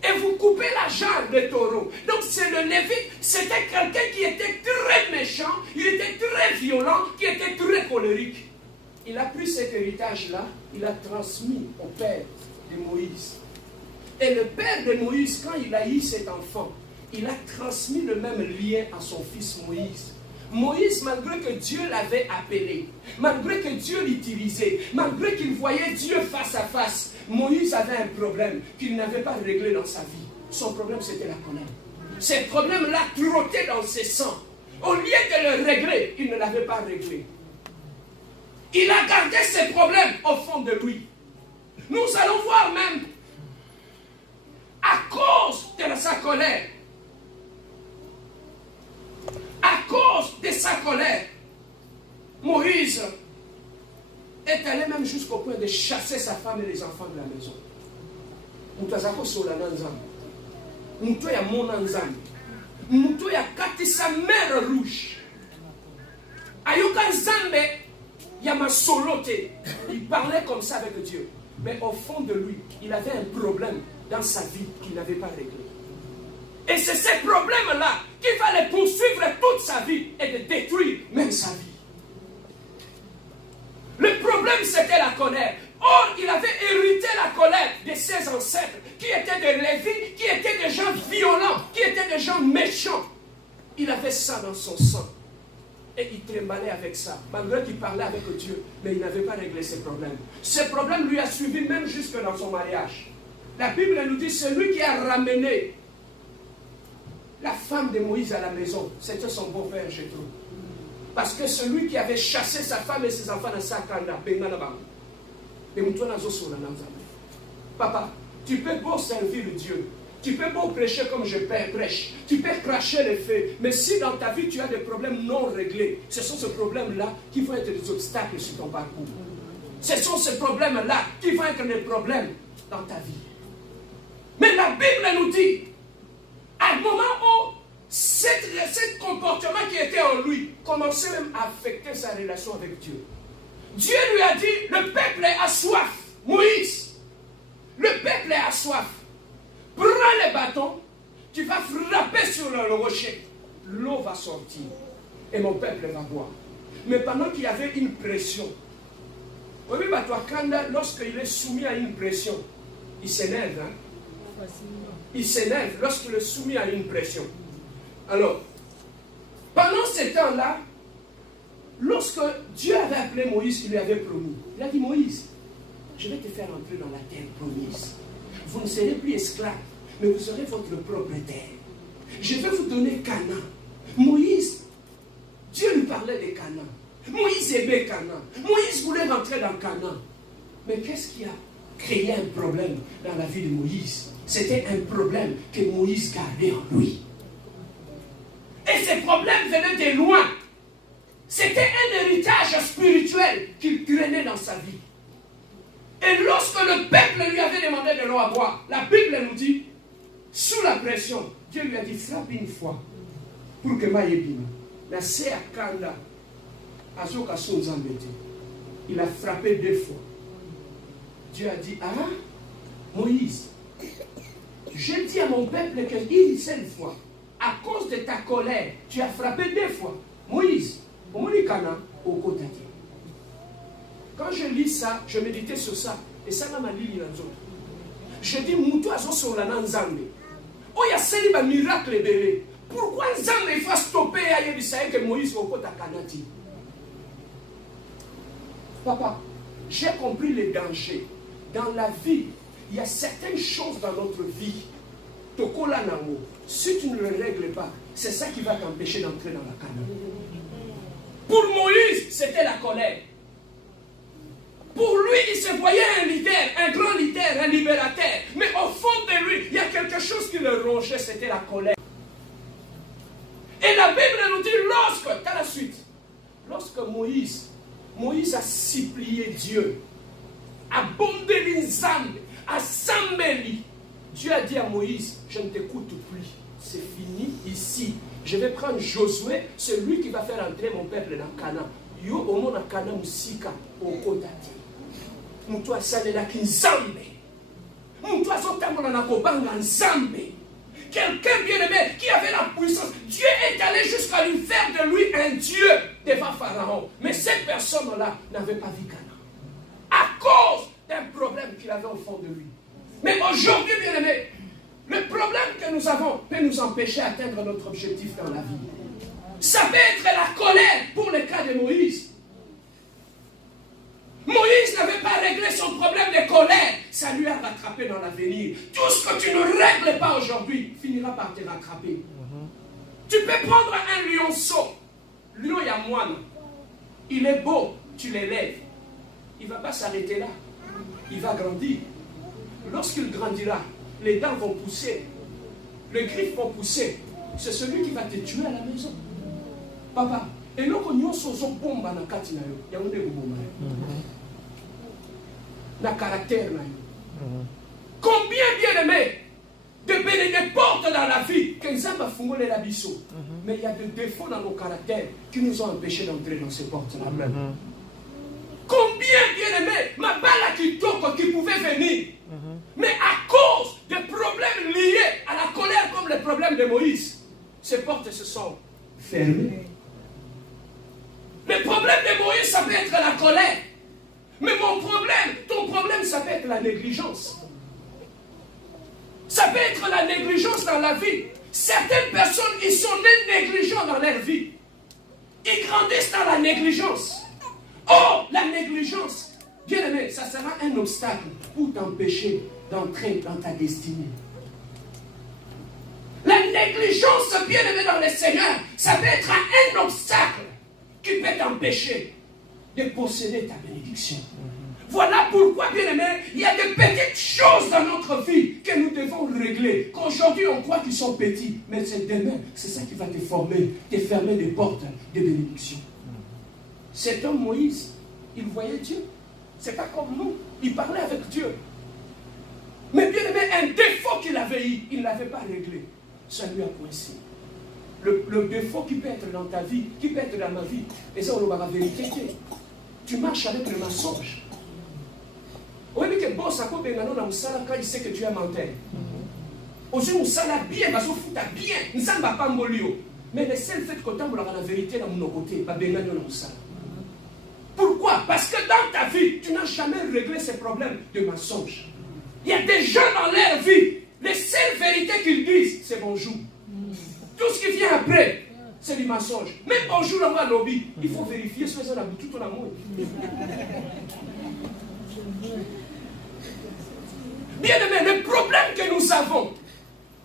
Et vous coupez la jambe de taureau. Donc c'est le Lévite, c'était quelqu'un qui était très méchant, il était très violent, qui était très colérique. Il a pris cet héritage-là, il a transmis au père de Moïse. Et le père de Moïse, quand il a eu cet enfant, il a transmis le même lien à son fils Moïse. Moïse, malgré que Dieu l'avait appelé, malgré que Dieu l'utilisait, malgré qu'il voyait Dieu face à face, Moïse avait un problème qu'il n'avait pas réglé dans sa vie. Son problème, c'était la colère. Ces problèmes-là trottaient dans ses sangs. Au lieu de le régler, il ne l'avait pas réglé. Il a gardé ses problèmes au fond de lui. Nous allons voir même, à cause de sa colère, à cause de sa colère, Moïse est allé même jusqu'au point de chasser sa femme et les enfants de la maison. Mutazako solana nzambe. Muto ya mona nzambe. Muto ya kati sa mer rouge. Ayoka nzambe ya masolote. Il parlait comme ça avec Dieu. Mais au fond de lui, il avait un problème dans sa vie qu'il n'avait pas réglé. Et c'est ce problème-là qui va le poursuivre toute sa vie et de détruire même sa vie. Le problème, c'était la colère. Or, il avait hérité la colère de ses ancêtres, qui étaient des Lévites, qui étaient des gens violents, qui étaient des gens méchants. Il avait ça dans son sang. Et il tremblait avec ça, malgré qu'il parlait avec Dieu, mais il n'avait pas réglé ses problèmes. Ce problème lui a suivi même jusque dans son mariage. La Bible nous dit, celui qui a ramené la femme de Moïse à la maison, c'était son beau-père Jéthro. Parce que celui qui avait chassé sa femme et ses enfants dans sa kanda, papa, tu peux beau servir Dieu, tu peux beau prêcher comme je prêche, tu peux cracher les feux, mais si dans ta vie tu as des problèmes non réglés, ce sont ces problèmes-là qui vont être des obstacles sur ton parcours. Ce sont ces problèmes-là qui vont être des problèmes dans ta vie. Mais la Bible nous dit, à un moment où ce comportement qui était en lui commençait même à affecter sa relation avec Dieu. Dieu lui a dit, le peuple a soif. Moïse, le peuple a soif. Prends les bâtons, tu vas frapper sur le rocher. L'eau va sortir et mon peuple va boire. Mais pendant qu'il y avait une pression, lorsqu'il est soumis à une pression, il s'énerve. Hein? Il s'énerve lorsqu'il est soumis à une pression. Alors, pendant ce temps-là, lorsque Dieu avait appelé Moïse, il lui avait promis. Il a dit, Moïse, je vais te faire entrer dans la terre promise. Vous ne serez plus esclaves, mais vous serez votre propre terre. Je vais vous donner Canaan. Moïse, Dieu lui parlait de Canaan. Moïse aimait Canaan. Moïse voulait rentrer dans Canaan. Mais qu'est-ce qui a créé un problème dans la vie de Moïse? C'était un problème que Moïse gardait en lui. Et ces problèmes venaient de loin. C'était un héritage spirituel qu'il traînait dans sa vie. Et lorsque le peuple lui avait demandé de l'eau à boire, la Bible nous dit, sous la pression, Dieu lui a dit, frappe une fois pour que Maïebina, la Sea Kanda, Azoka Sonzambete, il a frappé 2 fois. Dieu a dit, ah, Moïse, je dis à mon peuple qu'une seule fois, à cause de ta colère, tu as frappé 2 fois. Moïse, au Monikana, au Kotati. Quand je lis ça, je méditais sur ça, et ça m'a dit les autres. Je dis, Moutou Azo sur la Nanzambe. Oh, il y a célibat miracle belé. Pourquoi Nzambe il faut stopper à Yébisaïe que Moïse au Kota Kanati? Papa, j'ai compris les dangers. Dans la vie, il y a certaines choses dans notre vie. Tokola Nango, si tu ne le règles pas, c'est ça qui va t'empêcher d'entrer dans la Canaan. Pour Moïse, c'était la colère. Pour lui, il se voyait un leader, un grand leader, un libérateur. Mais au fond de lui, il y a quelque chose qui le rongeait, c'était la colère. Et la Bible nous dit, t'as la suite, lorsque Moïse a supplié Dieu, a bondé l'Inzambe, a Sambeli, Dieu a dit à Moïse, je ne t'écoute plus, c'est fini ici. Je vais prendre Josué, c'est lui qui va faire entrer mon peuple dans Canaan. Yo au monde à Canaan musika au Kotati. Moutou a salela ki Nzambe. Moutou a zotamona na kobanga Nzambe. Quelqu'un bien-aimé qui avait la puissance. Dieu est allé jusqu'à lui faire de lui un Dieu devant Pharaon. Mais cette personne-là n'avait pas vu Canaan. À cause d'un problème qu'il avait au fond de lui. Mais aujourd'hui, bien-aimé, le problème que nous avons peut nous empêcher d'atteindre notre objectif dans la vie. Ça peut être la colère pour le cas de Moïse. Moïse n'avait pas réglé son problème de colère. Ça lui a rattrapé dans l'avenir. Tout ce que tu ne règles pas aujourd'hui finira par te rattraper. Tu peux prendre un lionceau. Lion Yamoine. Il est beau, tu l'élèves. Il ne va pas s'arrêter là. Il va grandir. Lorsqu'il grandira, les dents vont pousser. Les griffes vont pousser. C'est celui qui va te tuer à la maison. Papa, et là qu'on y a ce bomba na kati na yo, ya onde bomba. Na caractère na yo. Combien bien aimé de portes dans la vie que nous avons fumé la biseau. Mais il y a des défauts dans nos caractères qui nous ont empêchés d'entrer dans ces portes-là. Combien bien aimé ma balle qui pouvait venir. Mais à cause des problèmes liés à la colère comme les problèmes de Moïse, ces portes se sont fermées. Le problème de Moïse, ça peut être la colère. Mais mon problème, ton problème, ça peut être la négligence. Ça peut être la négligence dans la vie. Certaines personnes, ils sont négligents dans leur vie. Ils grandissent dans la négligence. Oh, la négligence, bien aimé, ça sera un obstacle pour t'empêcher d'entrer dans ta destinée. La négligence, bien aimé dans le Seigneur, ça peut être un obstacle qui peut t'empêcher de posséder ta bénédiction. Voilà pourquoi, bien aimé, il y a de petites choses dans notre vie que nous devons régler. Qu'aujourd'hui on croit qu'ils sont petits, mais c'est demain, c'est ça qui va te former, te fermer des portes de bénédiction. Cet homme Moïse, il voyait Dieu. C'est pas comme nous, il parlait avec Dieu. Mais bien aimé, un défaut qu'il avait eu, il ne l'avait pas réglé. Ça lui a coincé. Le défaut qui peut être dans ta vie, qui peut être dans ma vie, et ça on va la vérité. tu marches avec le mensonge. Oui, mais que bon, ça peut bien dans Moussala quand il sait que tu es menteur. Aussi, Moussala bien, parce que fout bien, nous ne sommes pas molio. Mais le seul fait que tu as la vérité dans mon côté, pas bien dans Moussala. Pourquoi? Parce que dans ta vie, tu n'as jamais réglé ces problèmes de mensonge. Il y a des gens dans leur vie, les seules vérités qu'ils disent, c'est bonjour. Tout ce qui vient après, c'est du mensonge. Même bonjour dans le lobby, il faut vérifier si c'est tout ton amour. Bien aimé, le problème que nous avons,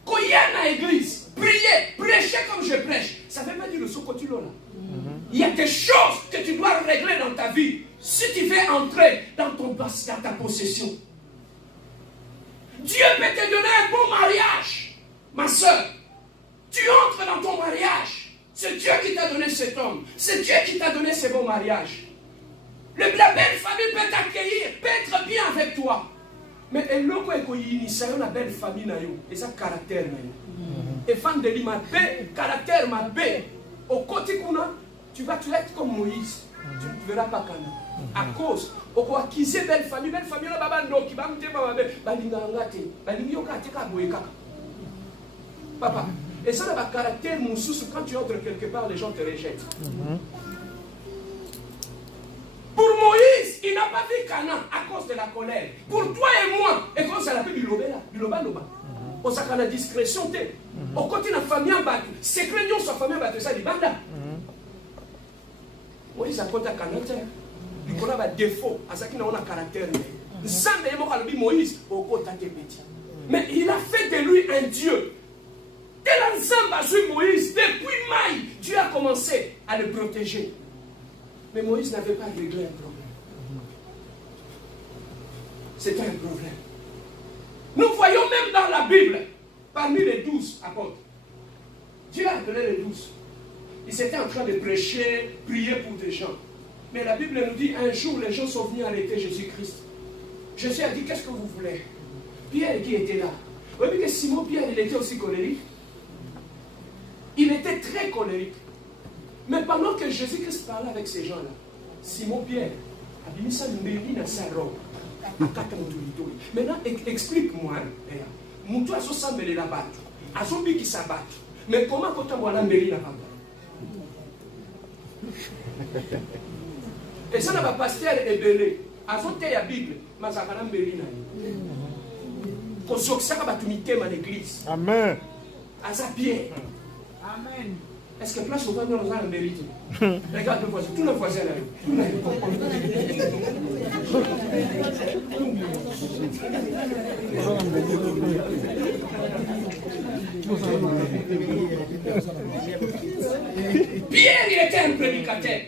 quand il y a dans l'église, prier, prêcher comme je prêche, ça ne veut pas dire le socotilo là. Il y a des choses que tu dois régler dans ta vie si tu veux entrer dans ta possession. Dieu peut te donner un bon mariage, ma soeur. Tu entres dans ton mariage. C'est Dieu qui t'a donné cet homme. C'est Dieu qui t'a donné ce bon mariage. La belle famille peut t'accueillir, peut être bien avec toi. Mais elle n'a pas une belle famille, et ça caractère. Et fan de l'image, caractère, ma belle. Au côté qu'on a, tu vas être comme Moïse. Tu ne verras pas Cana. À cause, au quoi qui c'est belle famille, là, babando, qui va me dire, papa. Et ça, c'est un caractère moussous, quand tu entres quelque part, les gens te rejettent. Pour Moïse, il n'a pas vu Canaan à cause de la colère. Pour toi et moi, et comme ça l'appelle du loba. On s'est la discrétion. Au côté de la famille en bas, c'est que nous sommes famille en bas, ça dit banda. Moïse a compté à Canaan. Il y a un défaut, à ce qu'il a un caractère. Moïse, au côté de petit. Mais il a fait de lui un Dieu. Dès l'ensemble sur Moïse, depuis Maï, Dieu a commencé à le protéger. Mais Moïse n'avait pas réglé un problème. C'était un problème. Nous voyons même dans la Bible, parmi les 12 apôtres, Dieu a appelé les 12. Ils étaient en train de prêcher, prier pour des gens. Mais la Bible nous dit, un jour, les gens sont venus arrêter Jésus-Christ. Jésus a dit, qu'est-ce que vous voulez? Pierre qui était là. Vous voyez que Simon Pierre, il était aussi colérique. Il était très colérique. Mais pendant que Jésus-Christ parlait avec ces gens-là, Simon Pierre a mis sa mbeli dans sa robe. Maintenant, explique-moi. Moutou a s'embellé la batte. A son qui s'abat. Mais comment quand on voit la mbeli la batte? Et ça n'a pas pasteur ébélé. A son thé à Bible, mais ça va la mbeli na. Quand on s'occupe de l'église. Amen. À sa pierre. Amen. Est-ce que place au va dans un mérite? Regarde le voisin, tout le voisin là. Pierre, il était un prédicateur.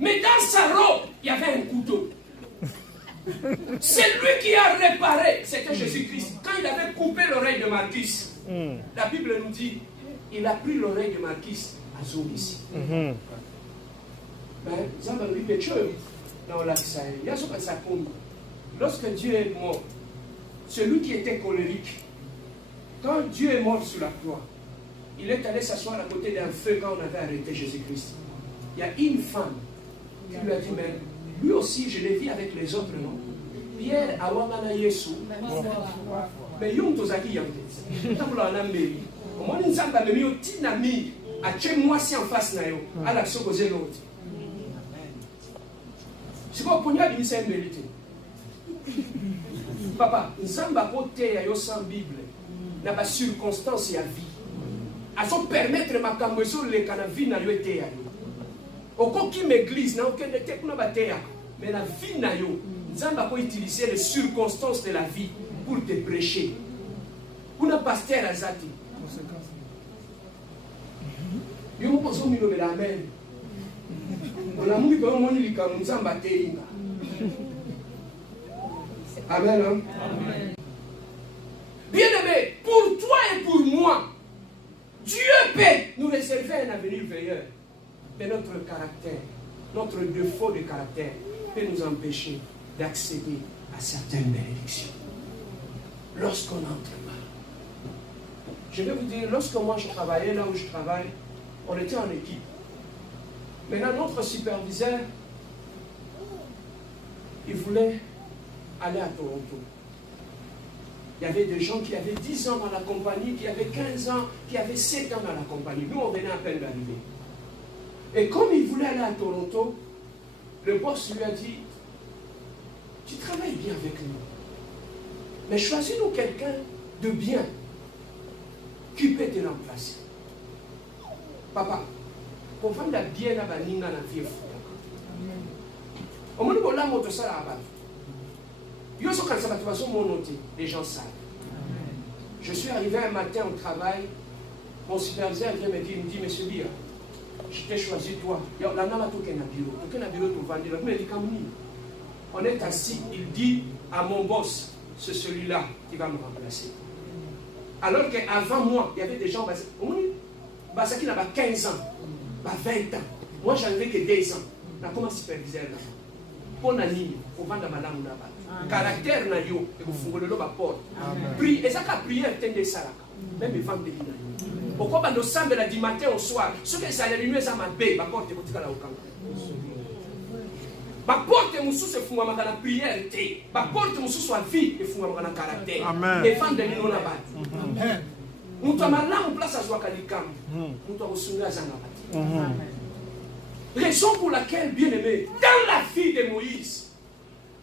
Mais dans sa robe, il y avait un couteau. C'est lui qui a réparé, c'était Jésus-Christ. Quand il avait coupé l'oreille de Marcus, la Bible nous dit, il a pris l'oreille de Marcus à Zoom ici. Lorsque Dieu est mort, celui qui était colérique, quand Dieu est mort sur la croix, il est allé s'asseoir à côté d'un feu quand on avait arrêté Jésus-Christ. Il y a une femme qui lui a dit, mais lui aussi, je l'ai vu avec les autres, non? Pierre a wangana Yesu. Mais yon tozaki yante. Tamula na mbeli. Omoni nzamba memi otina mi a tche mwasi en face na yo. Ala soko zelote. Siko ponya bimisa mbeli te. Papa, nzamba kote ya yo sans Bible. Na ba circonstance ya vie. A son permettre makambo so le kana vie na yo ete ya yo. Okoki m'église na okende te kuna bateya. Mais la vie na yo, Nzamba peut utiliser les circonstances de la vie pour te prêcher. Kuna pasteur azati. Yo mo so milo bela amen. On a mou ko mo ni lika Nzamba te inga. Amen. Amen. Bien-aimé, pour toi et pour moi, Dieu peut nous réserver un avenir meilleur. Mais notre caractère, notre défaut de caractère peut nous empêcher d'accéder à certaines bénédictions. Lorsqu'on n'entre pas. Je vais vous dire, lorsque moi je travaillais là où je travaille, on était en équipe. Maintenant, notre superviseur, il voulait aller à Toronto. Il y avait des gens qui avaient 10 ans dans la compagnie, qui avaient 15 ans, qui avaient 7 ans dans la compagnie. Nous, on venait à peine d'arriver. Et comme il voulait aller à Toronto, le boss lui a dit, tu travailles bien avec nous, mais choisis-nous quelqu'un de bien qui peut te remplacer. Papa, pour vendre bien à Baninga dans la vie, au moment où l'âme de ça là-bas, les gens savent. Je suis arrivé un matin au travail, mon superviseur vient me dire, il me dit, monsieur Bia, je t'ai choisi toi. On est assis, il dit à mon boss, c'est celui-là qui va me remplacer. Alors qu'avant moi, il y avait des gens, qui n'avaient 15 ans, 20 ans. Moi, j'avais que 2 ans. Comment superviseur là? Pour la ligne, pour vendre ma langue là-bas. Caractère na yo, et vous fungolez la porte. Prie, et ça qu'a prière, tendez ça là. Même les femmes de l'île. Pourquoi nous sommes du matin au soir? Ce que ça allait lui, ça m'a payé, ma porte est pour la Okanga. Ma porte est moussou, c'est fou, ma prière, ma porte est moussou, soit vie, et fou, ma caractère. Et femmes de l'île là-bas. Nous sommes là, on place à Zouakalikam. Nous sommes soumis à Zanabati. Raison pour laquelle, bien aimé, dans la vie de Moïse,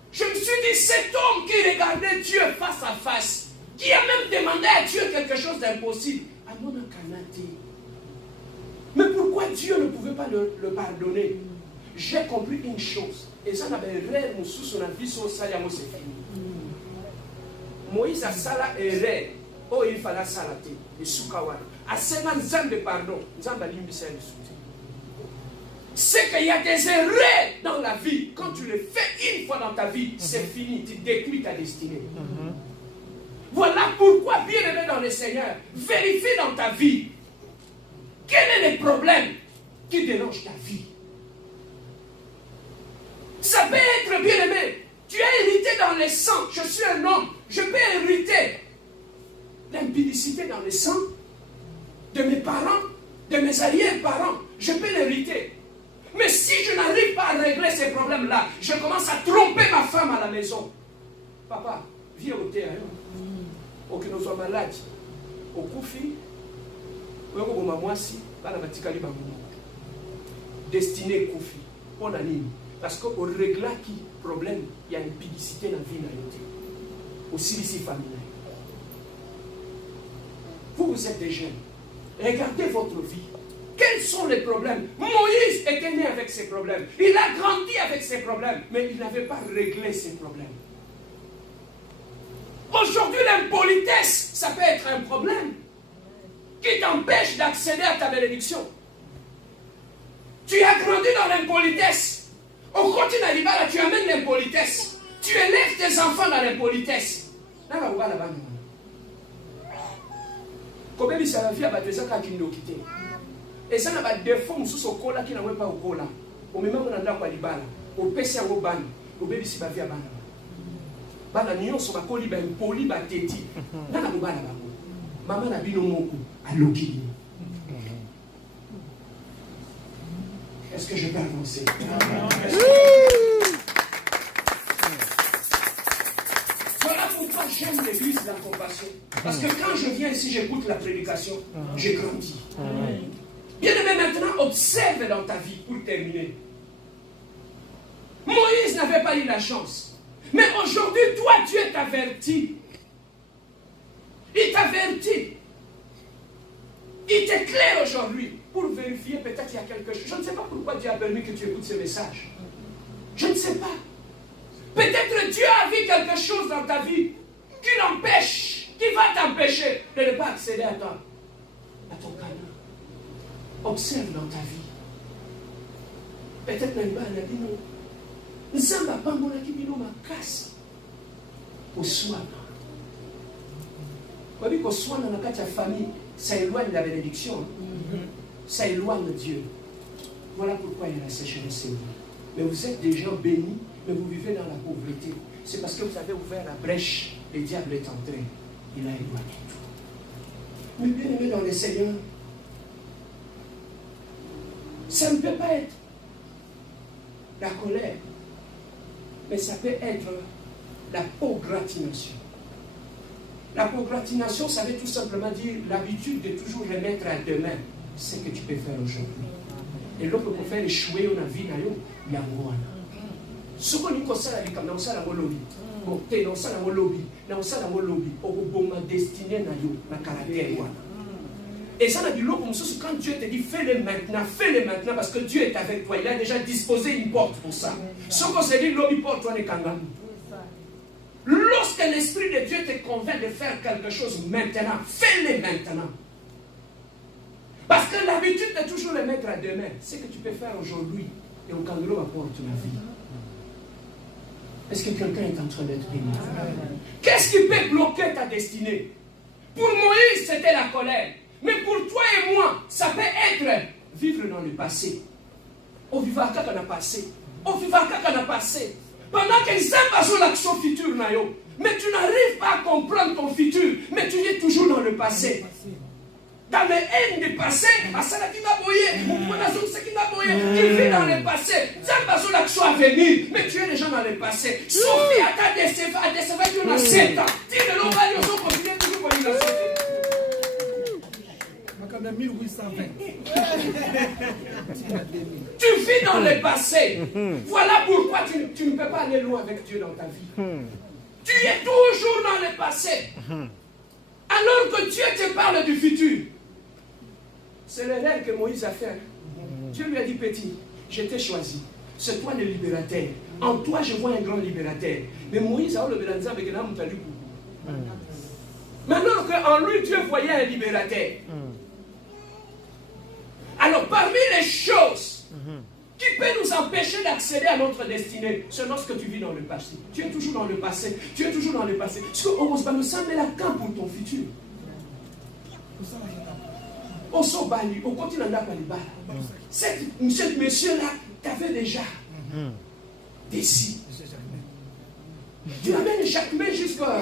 je me suis dit, cet homme qui regardait Dieu face à face, qui a même demandé à Dieu quelque chose d'impossible, à mon canadi. Mais pourquoi Dieu ne pouvait pas le pardonner? J'ai compris une chose. Et ça n'a pas erreur, sur la vie, sur ça, c'est fini. Moïse a ça là, erreur. Oh, il fallait salater. Et Soukawana. À 50 ans de pardon, nous avons l'imité le soutien. C'est qu'il y a des erreurs dans la vie. Quand tu le fais une fois dans ta vie, c'est fini. Tu détruis ta destinée. Voilà pourquoi, bien aimé dans le Seigneur, vérifie dans ta vie quel est le problème qui dérange ta vie. Ça peut être, bien aimé, tu as hérité dans le sang. Je suis un homme, je peux hériter l'impudicité dans le sang de mes parents, de mes arrière-parents. Je peux l'hériter. Mais si je n'arrive pas à régler ces problèmes-là, je commence à tromper ma femme à la maison. Papa, viens au terrain. Au que nous soyons malades. Au Koufi, au Mamouassi, à la Batikali Bamou. Destiné Koufi. On anime. Parce qu'au régla qui problème, il y a une publicité dans la vie. Au CBC familial. Vous êtes des jeunes. Regardez votre vie. Quels sont les problèmes? Moïse était né avec ses problèmes. Il a grandi avec ses problèmes. Mais il n'avait pas réglé ses problèmes. Aujourd'hui, l'impolitesse, ça peut être un problème qui t'empêche d'accéder à ta bénédiction. Tu as grandi dans l'impolitesse. Au continent d'Ibala, tu amènes l'impolitesse. Tu élèves tes enfants dans l'impolitesse. Comme il s'est fait à des gens qui nous quittent. Et ça n'a pas de défaut sous ce cola qui n'a pas au cola. Au même moment, on a pas l'ibala. Au PC au ban. Au bébé si va via ban. Bana nion so bakoli ba impoli ba teti. Na na bana ba. Maman na bino moko aloki. Est-ce que je peux avancer? Voilà pourquoi j'aime l'église de la compassion. Parce que quand je viens ici, j'écoute la prédication, j'ai grandi. Bien aimé, maintenant, observe dans ta vie pour terminer. Moïse n'avait pas eu la chance. Mais aujourd'hui, toi, Dieu t'avertit. Il t'avertit. Il t'éclaire aujourd'hui pour vérifier peut-être qu'il y a quelque chose. Je ne sais pas pourquoi Dieu a permis que tu écoutes ce message. Je ne sais pas. Peut-être Dieu a vu quelque chose dans ta vie qui l'empêche, qui va t'empêcher de ne pas accéder à ton canal. Observe dans ta vie. Peut-être même pas, il a dit non. Nous sommes pas mon qui ma casse. Au soin. Vous voyez qu'au soin dans la famille, ça éloigne la bénédiction. Ça éloigne Dieu. Voilà pourquoi il y a la sécheresse. Mais vous êtes des gens bénis, mais vous vivez dans la pauvreté. C'est parce que vous avez ouvert la brèche, le diable est entré. Il a éloigné tout. Mais bien aimé dans le Seigneur, ça ne peut pas être la colère. mais ça peut être la procrastination. La procrastination, ça veut tout simplement dire l'habitude de toujours remettre à demain ce que tu peux faire aujourd'hui. Et l'autre peut faire échouer dans la vie, il y a moi. Ce qu'on dit comme ça, dans ça, dans le lobby. Dans ça, dans le lobby. Dans ça, dans le lobby. Au bon destiné, dans le caractère. Et ça, quand Dieu te dit fais-le maintenant, parce que Dieu est avec toi. Il a déjà disposé une porte pour ça. Ce qu'on se dit, lobby porte, toi, n'est qu'un gars. Lorsque l'Esprit de Dieu te convainc de faire quelque chose maintenant, fais-le maintenant. Parce que l'habitude de toujours le mettre à demain, c'est que tu peux faire aujourd'hui et au kangourou apporte la vie. Est-ce que quelqu'un est en train d'être béni? Qu'est-ce qui peut bloquer ta destinée? Pour Moïse, c'était la colère. Mais pour toi et moi, ça peut être vivre dans le passé. Au vivant qu'on a passé. Au vivant qu'on a passé. Pendant qu'ils savent sur l'action future, mais tu n'arrives pas à comprendre ton futur, mais tu es toujours dans le passé. Dans le haine du passé, tu vis dans le passé. Tu n'as pas sur l'action à venir, mais tu es déjà dans le passé. Sophie a ta décevé tu as 7 ans. Tu ne l'as pas dit, on continue toujours pour une nation. 1820. Tu vis dans le passé. Voilà pourquoi tu ne peux pas aller loin avec Dieu dans ta vie. Tu es toujours dans le passé. Alors que Dieu te parle du futur. C'est l'erreur que Moïse a fait. Dieu lui a dit, petit, je t'ai choisi. C'est toi le libérateur. En toi, je vois un grand libérateur. Mais Moïse a eu le bélanza avec un homme qui a lu. Maintenant qu'en lui, Dieu voyait un libérateur. Alors, parmi les choses qui peuvent nous empêcher d'accéder à notre destinée, c'est lorsque tu vis dans le passé. Tu es toujours dans le passé. Tu es toujours dans le passé. Parce qu'on nous semble la camp pour ton futur. Au Sobali, au continent d'Abalibala. Ce monsieur-là t'avait déjà décidé. Tu amènes chaque main jusqu'à.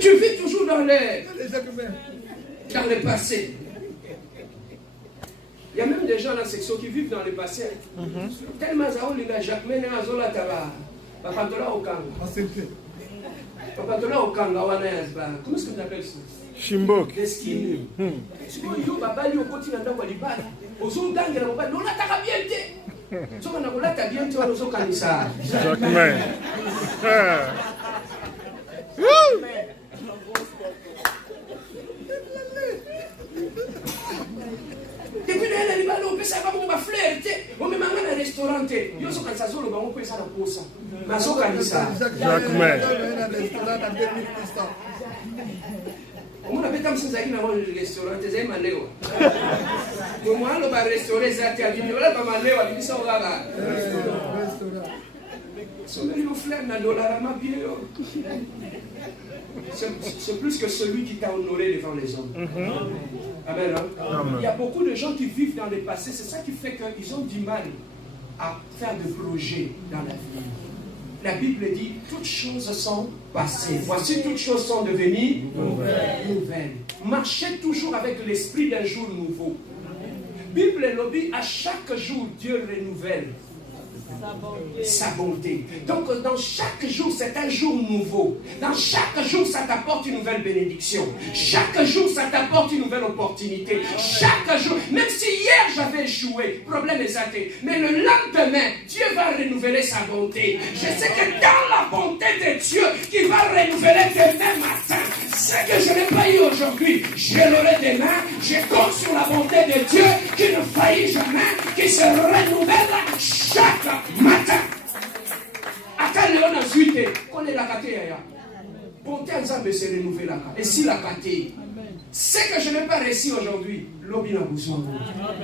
Tu vis toujours dans le passé. Il y a même des gens dans la section qui vivent dans le passé. Tellement ça, on a Jacques Mene Azola Taba. Papatola Okanga. Papatola Okanga, comment est-ce que tu appelles ça? Shimbok. Destiny. Yo baba li okoti na ndako libala. Ozondange na baba, non la tarabiente. Soka na kola tabiente wa ozo kanisa. Jacques. Depuis là, les balles, on peut savoir comment flirter. On me mange dans un restaurant. Yo so kanisa zolo ba on peut ça na posa. Maso kanisa. Jacques. On a fait comme ça dans le restaurant, c'est un maléo. Moi, le bar restaurant, c'est un maléo. Voilà pas maléo, il dit ça au gars. C'est plus que celui qui t'a honoré devant les hommes. Amen, hein? Amen. Il y a beaucoup de gens qui vivent dans le passé. C'est ça qui fait qu'ils ont du mal à faire des projets dans l'avenir. La Bible dit, toutes choses sont passées. Voici, toutes choses sont devenues nouvelles. Marchez toujours avec l'esprit d'un jour nouveau. Bible lobby, à chaque jour, Dieu renouvelle sa bonté. Donc, dans chaque jour, c'est un jour nouveau. Dans chaque jour, ça t'apporte une nouvelle bénédiction. Chaque jour, ça t'apporte une nouvelle opportunité. Chaque jour, même si hier j'avais échoué, problème est athée. Mais le lendemain, Dieu va renouveler sa bonté. Je sais que dans la bonté de Dieu, qui va renouveler demain matin, ce que je n'ai pas eu aujourd'hui, je l'aurai demain. Je compte sur la bonté de Dieu qui ne faillit jamais, qui se renouvelle chaque matin. Attends, Léon a suité. Qu'on est la caté. Bonté ensemble se renouveler là. Et si la caté, ce que je n'ai pas réussi aujourd'hui, l'objet n'a besoin.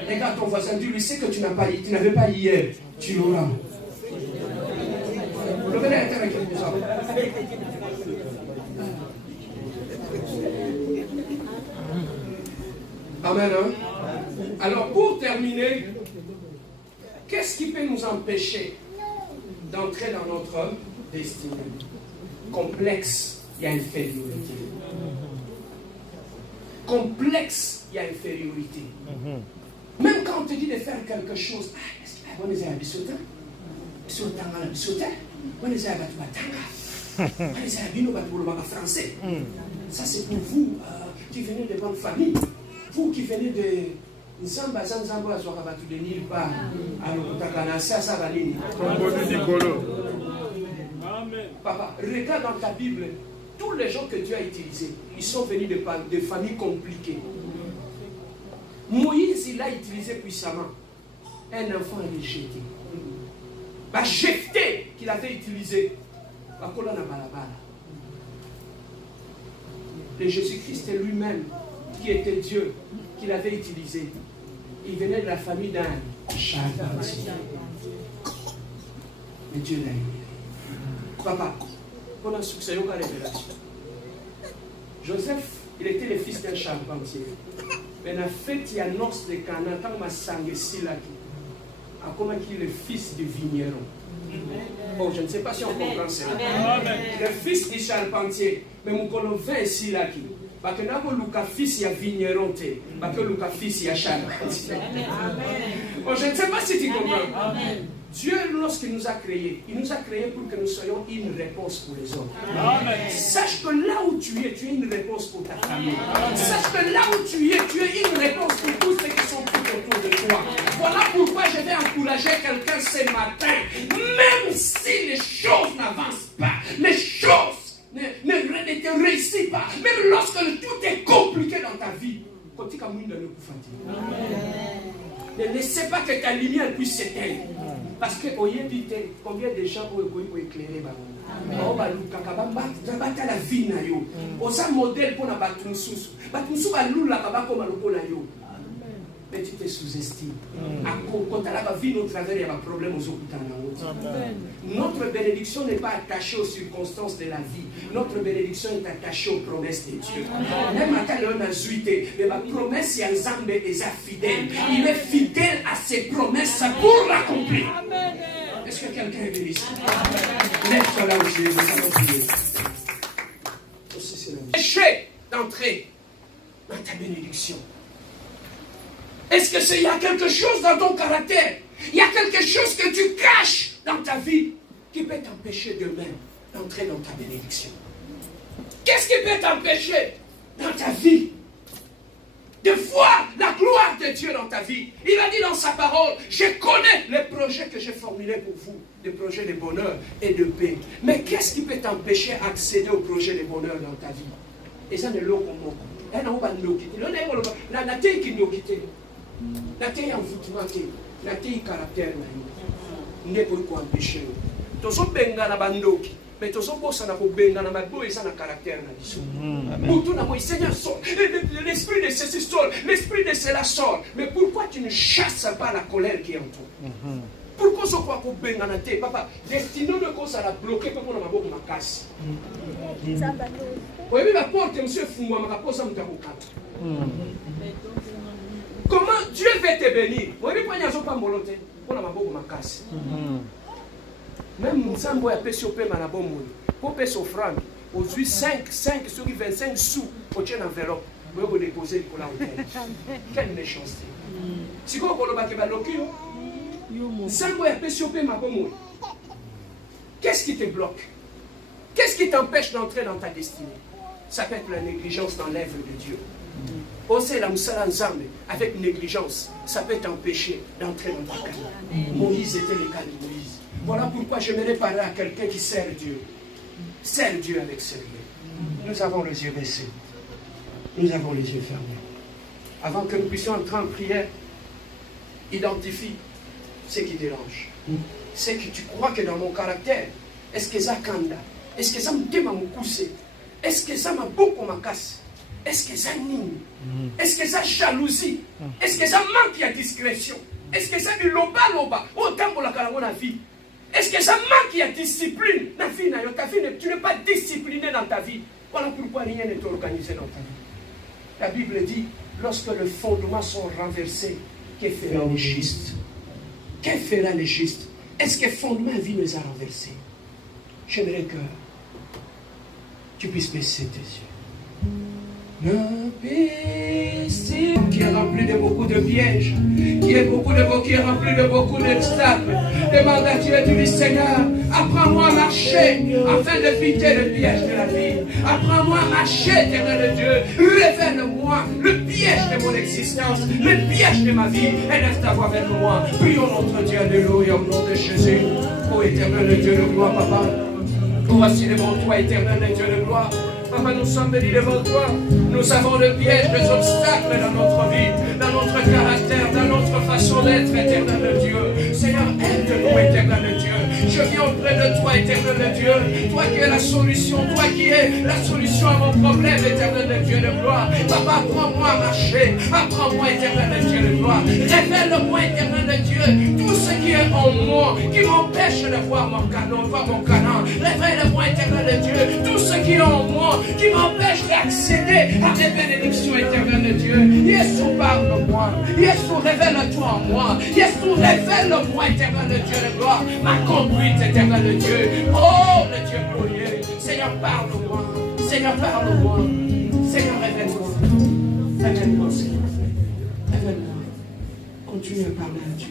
Regarde ton voisin, dis-lui, ce que tu n'avais pas hier, tu l'auras. Amen. Hein? Alors, pour terminer, qu'est-ce qui peut nous empêcher d'entrer dans notre destinée? Complexe, il y a infériorité. Complexe, il y a infériorité. Même quand on te dit de faire quelque chose, on est à Bissotin, on est à Batouatanga, on est à Bino Batoulomaga français. Ça c'est pour vous qui venez de bonnes familles, vous qui venez de Nzamba Zanzamba Azwakabatu de nulle part, alors Takanasa Savalini. Papa, regarde dans ta Bible, tous les gens que Dieu a utilisés, ils sont venus de familles compliquées. Moïse, il a utilisé puissamment. Un enfant, il est jeté. Bah, Jephthé, qu'il avait utilisé. Bah, le Jésus-Christ est lui-même, qui était Dieu, qu'il avait utilisé. Il venait de la famille d'un charpentier. Mais Dieu l'a aimé. Papa, on a succès, on a révélation. Joseph, il était le fils d'un charpentier. Mais la fête, il y a noce de Cana, quand ma sangue si là, a comment qu'il est le fils du vigneron. Oh, je ne sais pas si on comprend cela. Le fils du charpentier, mais mon colon 20 ici là qui. Parce que là, le fils, il y a vigneron, parce que le fils, il y a charpentier. Oh, je ne sais pas si tu comprends. Dieu, lorsqu'il nous a créés, il nous a créés pour que nous soyons une réponse pour les autres. Sache que là où tu es une réponse pour ta famille. Sache que là où tu es une réponse pour tous ceux qui sont tout autour de toi. Voilà pourquoi je vais encourager quelqu'un ce matin. Même si les choses n'avancent pas, les choses ne te réussissent pas, même lorsque tout est compliqué dans ta vie, ne laissez pas que ta lumière puisse s'éteindre. Parce que combien de gens ont éclairé la vie un modèle pour la mais tu te sous-estimes. Quand tu as la vie, notre travers, il y a un problème aux autres. Notre bénédiction n'est pas attachée aux circonstances de la vie. Notre bénédiction est attachée aux promesses de Dieu. Même à on a zuité, mais ma promesse, il y a Nzambe est fidèle. Il est fidèle à ses promesses pour l'accomplir. Est-ce que quelqu'un est béni ici? Lève-toi là où tu es, nous allons prier. Péché d'entrer dans ta bénédiction. Est-ce que il y a quelque chose dans ton caractère? Il y a quelque chose que tu caches dans ta vie qui peut t'empêcher demain d'entrer dans ta bénédiction? Qu'est-ce qui peut t'empêcher dans ta vie de voir la gloire de Dieu dans ta vie? Il a dit dans sa parole, je connais les projets que j'ai formulés pour vous, des projets de bonheur et de paix. Mais qu'est-ce qui peut t'empêcher d'accéder au projet de bonheur dans ta vie? Et ça ne l'est pas. La terre envoûtement, la terre caractère, n'est pas quoi empêcher. Tous ceux qui ont bandoki, mais tous ceux qui ont na mabo et ça na caractère na biso. Pour tout na moi Seigneur sort, l'esprit de ceci sort, l'esprit de cela sort. Mais pourquoi tu ne chasses pas la colère qui est en toi? Pourquoi ce quoi pour benga na te papa, destiné de cause à la bloquer pour na mabo ma casse. Oui, mais la porte monsieur Fumwa ma pose am tabuka. Comment Dieu va te bénir? Même Nzambo a payé au paiement à bon pour payer son franc. Aujourd'hui 5 sur 25 sous pour une enveloppe. Vous déposer pour la hôtel. Quelle méchanceté. Si vous voulez que Nzambo a payé au paiement à bon. Qu'est-ce qui te bloque? Qu'est-ce qui t'empêche d'entrer dans ta destinée? Ça peut être la négligence dans l'œuvre de Dieu. Oser la moussala nzambe avec négligence, ça peut t'empêcher d'entrer dans ta carrière. Moïse était le cas de Moïse. Voilà pourquoi j'aimerais parler à quelqu'un qui sert Dieu. Sert Dieu avec sérieux. Nous avons les yeux baissés. Nous avons les yeux fermés. Avant que nous puissions entrer en prière, identifie ce qui dérange. Ce que tu crois que dans mon caractère, est-ce que ça kanda? Est-ce que ça me téma mon coussé? Est-ce que ça m'a beaucoup ma casse? Est-ce que ça nime? Est-ce que ça jalousie? Est-ce que ça manque de discrétion? Est-ce que ça du loba? Autant pour la vie. Est-ce que ça manque de discipline? Ta vie, tu n'es pas discipliné dans ta vie. Voilà pourquoi rien n'est organisé dans ta vie. La Bible dit, lorsque les fondements sont renversés, que fera le juste? Que fera le juste? Est-ce que le fondement de vie nous a renversés? J'aimerais que tu puisses baisser tes yeux. qui est rempli de beaucoup de pièges, qui est rempli de beaucoup d'obstacles. Demande à Dieu, dis Seigneur, apprends-moi à marcher afin d'éviter le piège de la vie. Apprends-moi à marcher, éternel Dieu. Révèle-moi le piège de mon existence, le piège de ma vie, et laisse ta voix avec moi. Prions notre Dieu, alléluia, au nom de Jésus. Ô éternel Dieu de gloire, papa. Voici devant toi, éternel Dieu de gloire. Papa, nous sommes bénis devant toi. Nous avons le piège des obstacles dans notre vie, dans notre caractère, dans notre façon d'être, éternel Dieu. Seigneur, aide-nous, éternel Dieu. Je viens auprès de toi, éternel Dieu. Toi qui es la solution, toi qui es la solution à mon problème, éternel Dieu de gloire. Papa, apprends-moi à marcher. Apprends-moi, éternel Dieu de gloire. Révèle-moi, éternel Dieu, tout ce qui est en moi, qui m'empêche de voir mon canon, Révèle-moi, éternel Dieu, tout ce qui est en moi, qui m'empêche d'accéder à tes bénédictions, éternel Dieu. Yeshua, parle-moi. Yeshua, révèle-toi en moi. Yeshua, révèle-moi, éternel Dieu de gloire. Ma conduite, éternel Dieu. Oh, le Dieu glorieux. Seigneur, parle-moi. Seigneur, parle-moi. Seigneur, révèle-moi. Révèle-moi, Seigneur. Révèle-moi. Continue à parler à Dieu.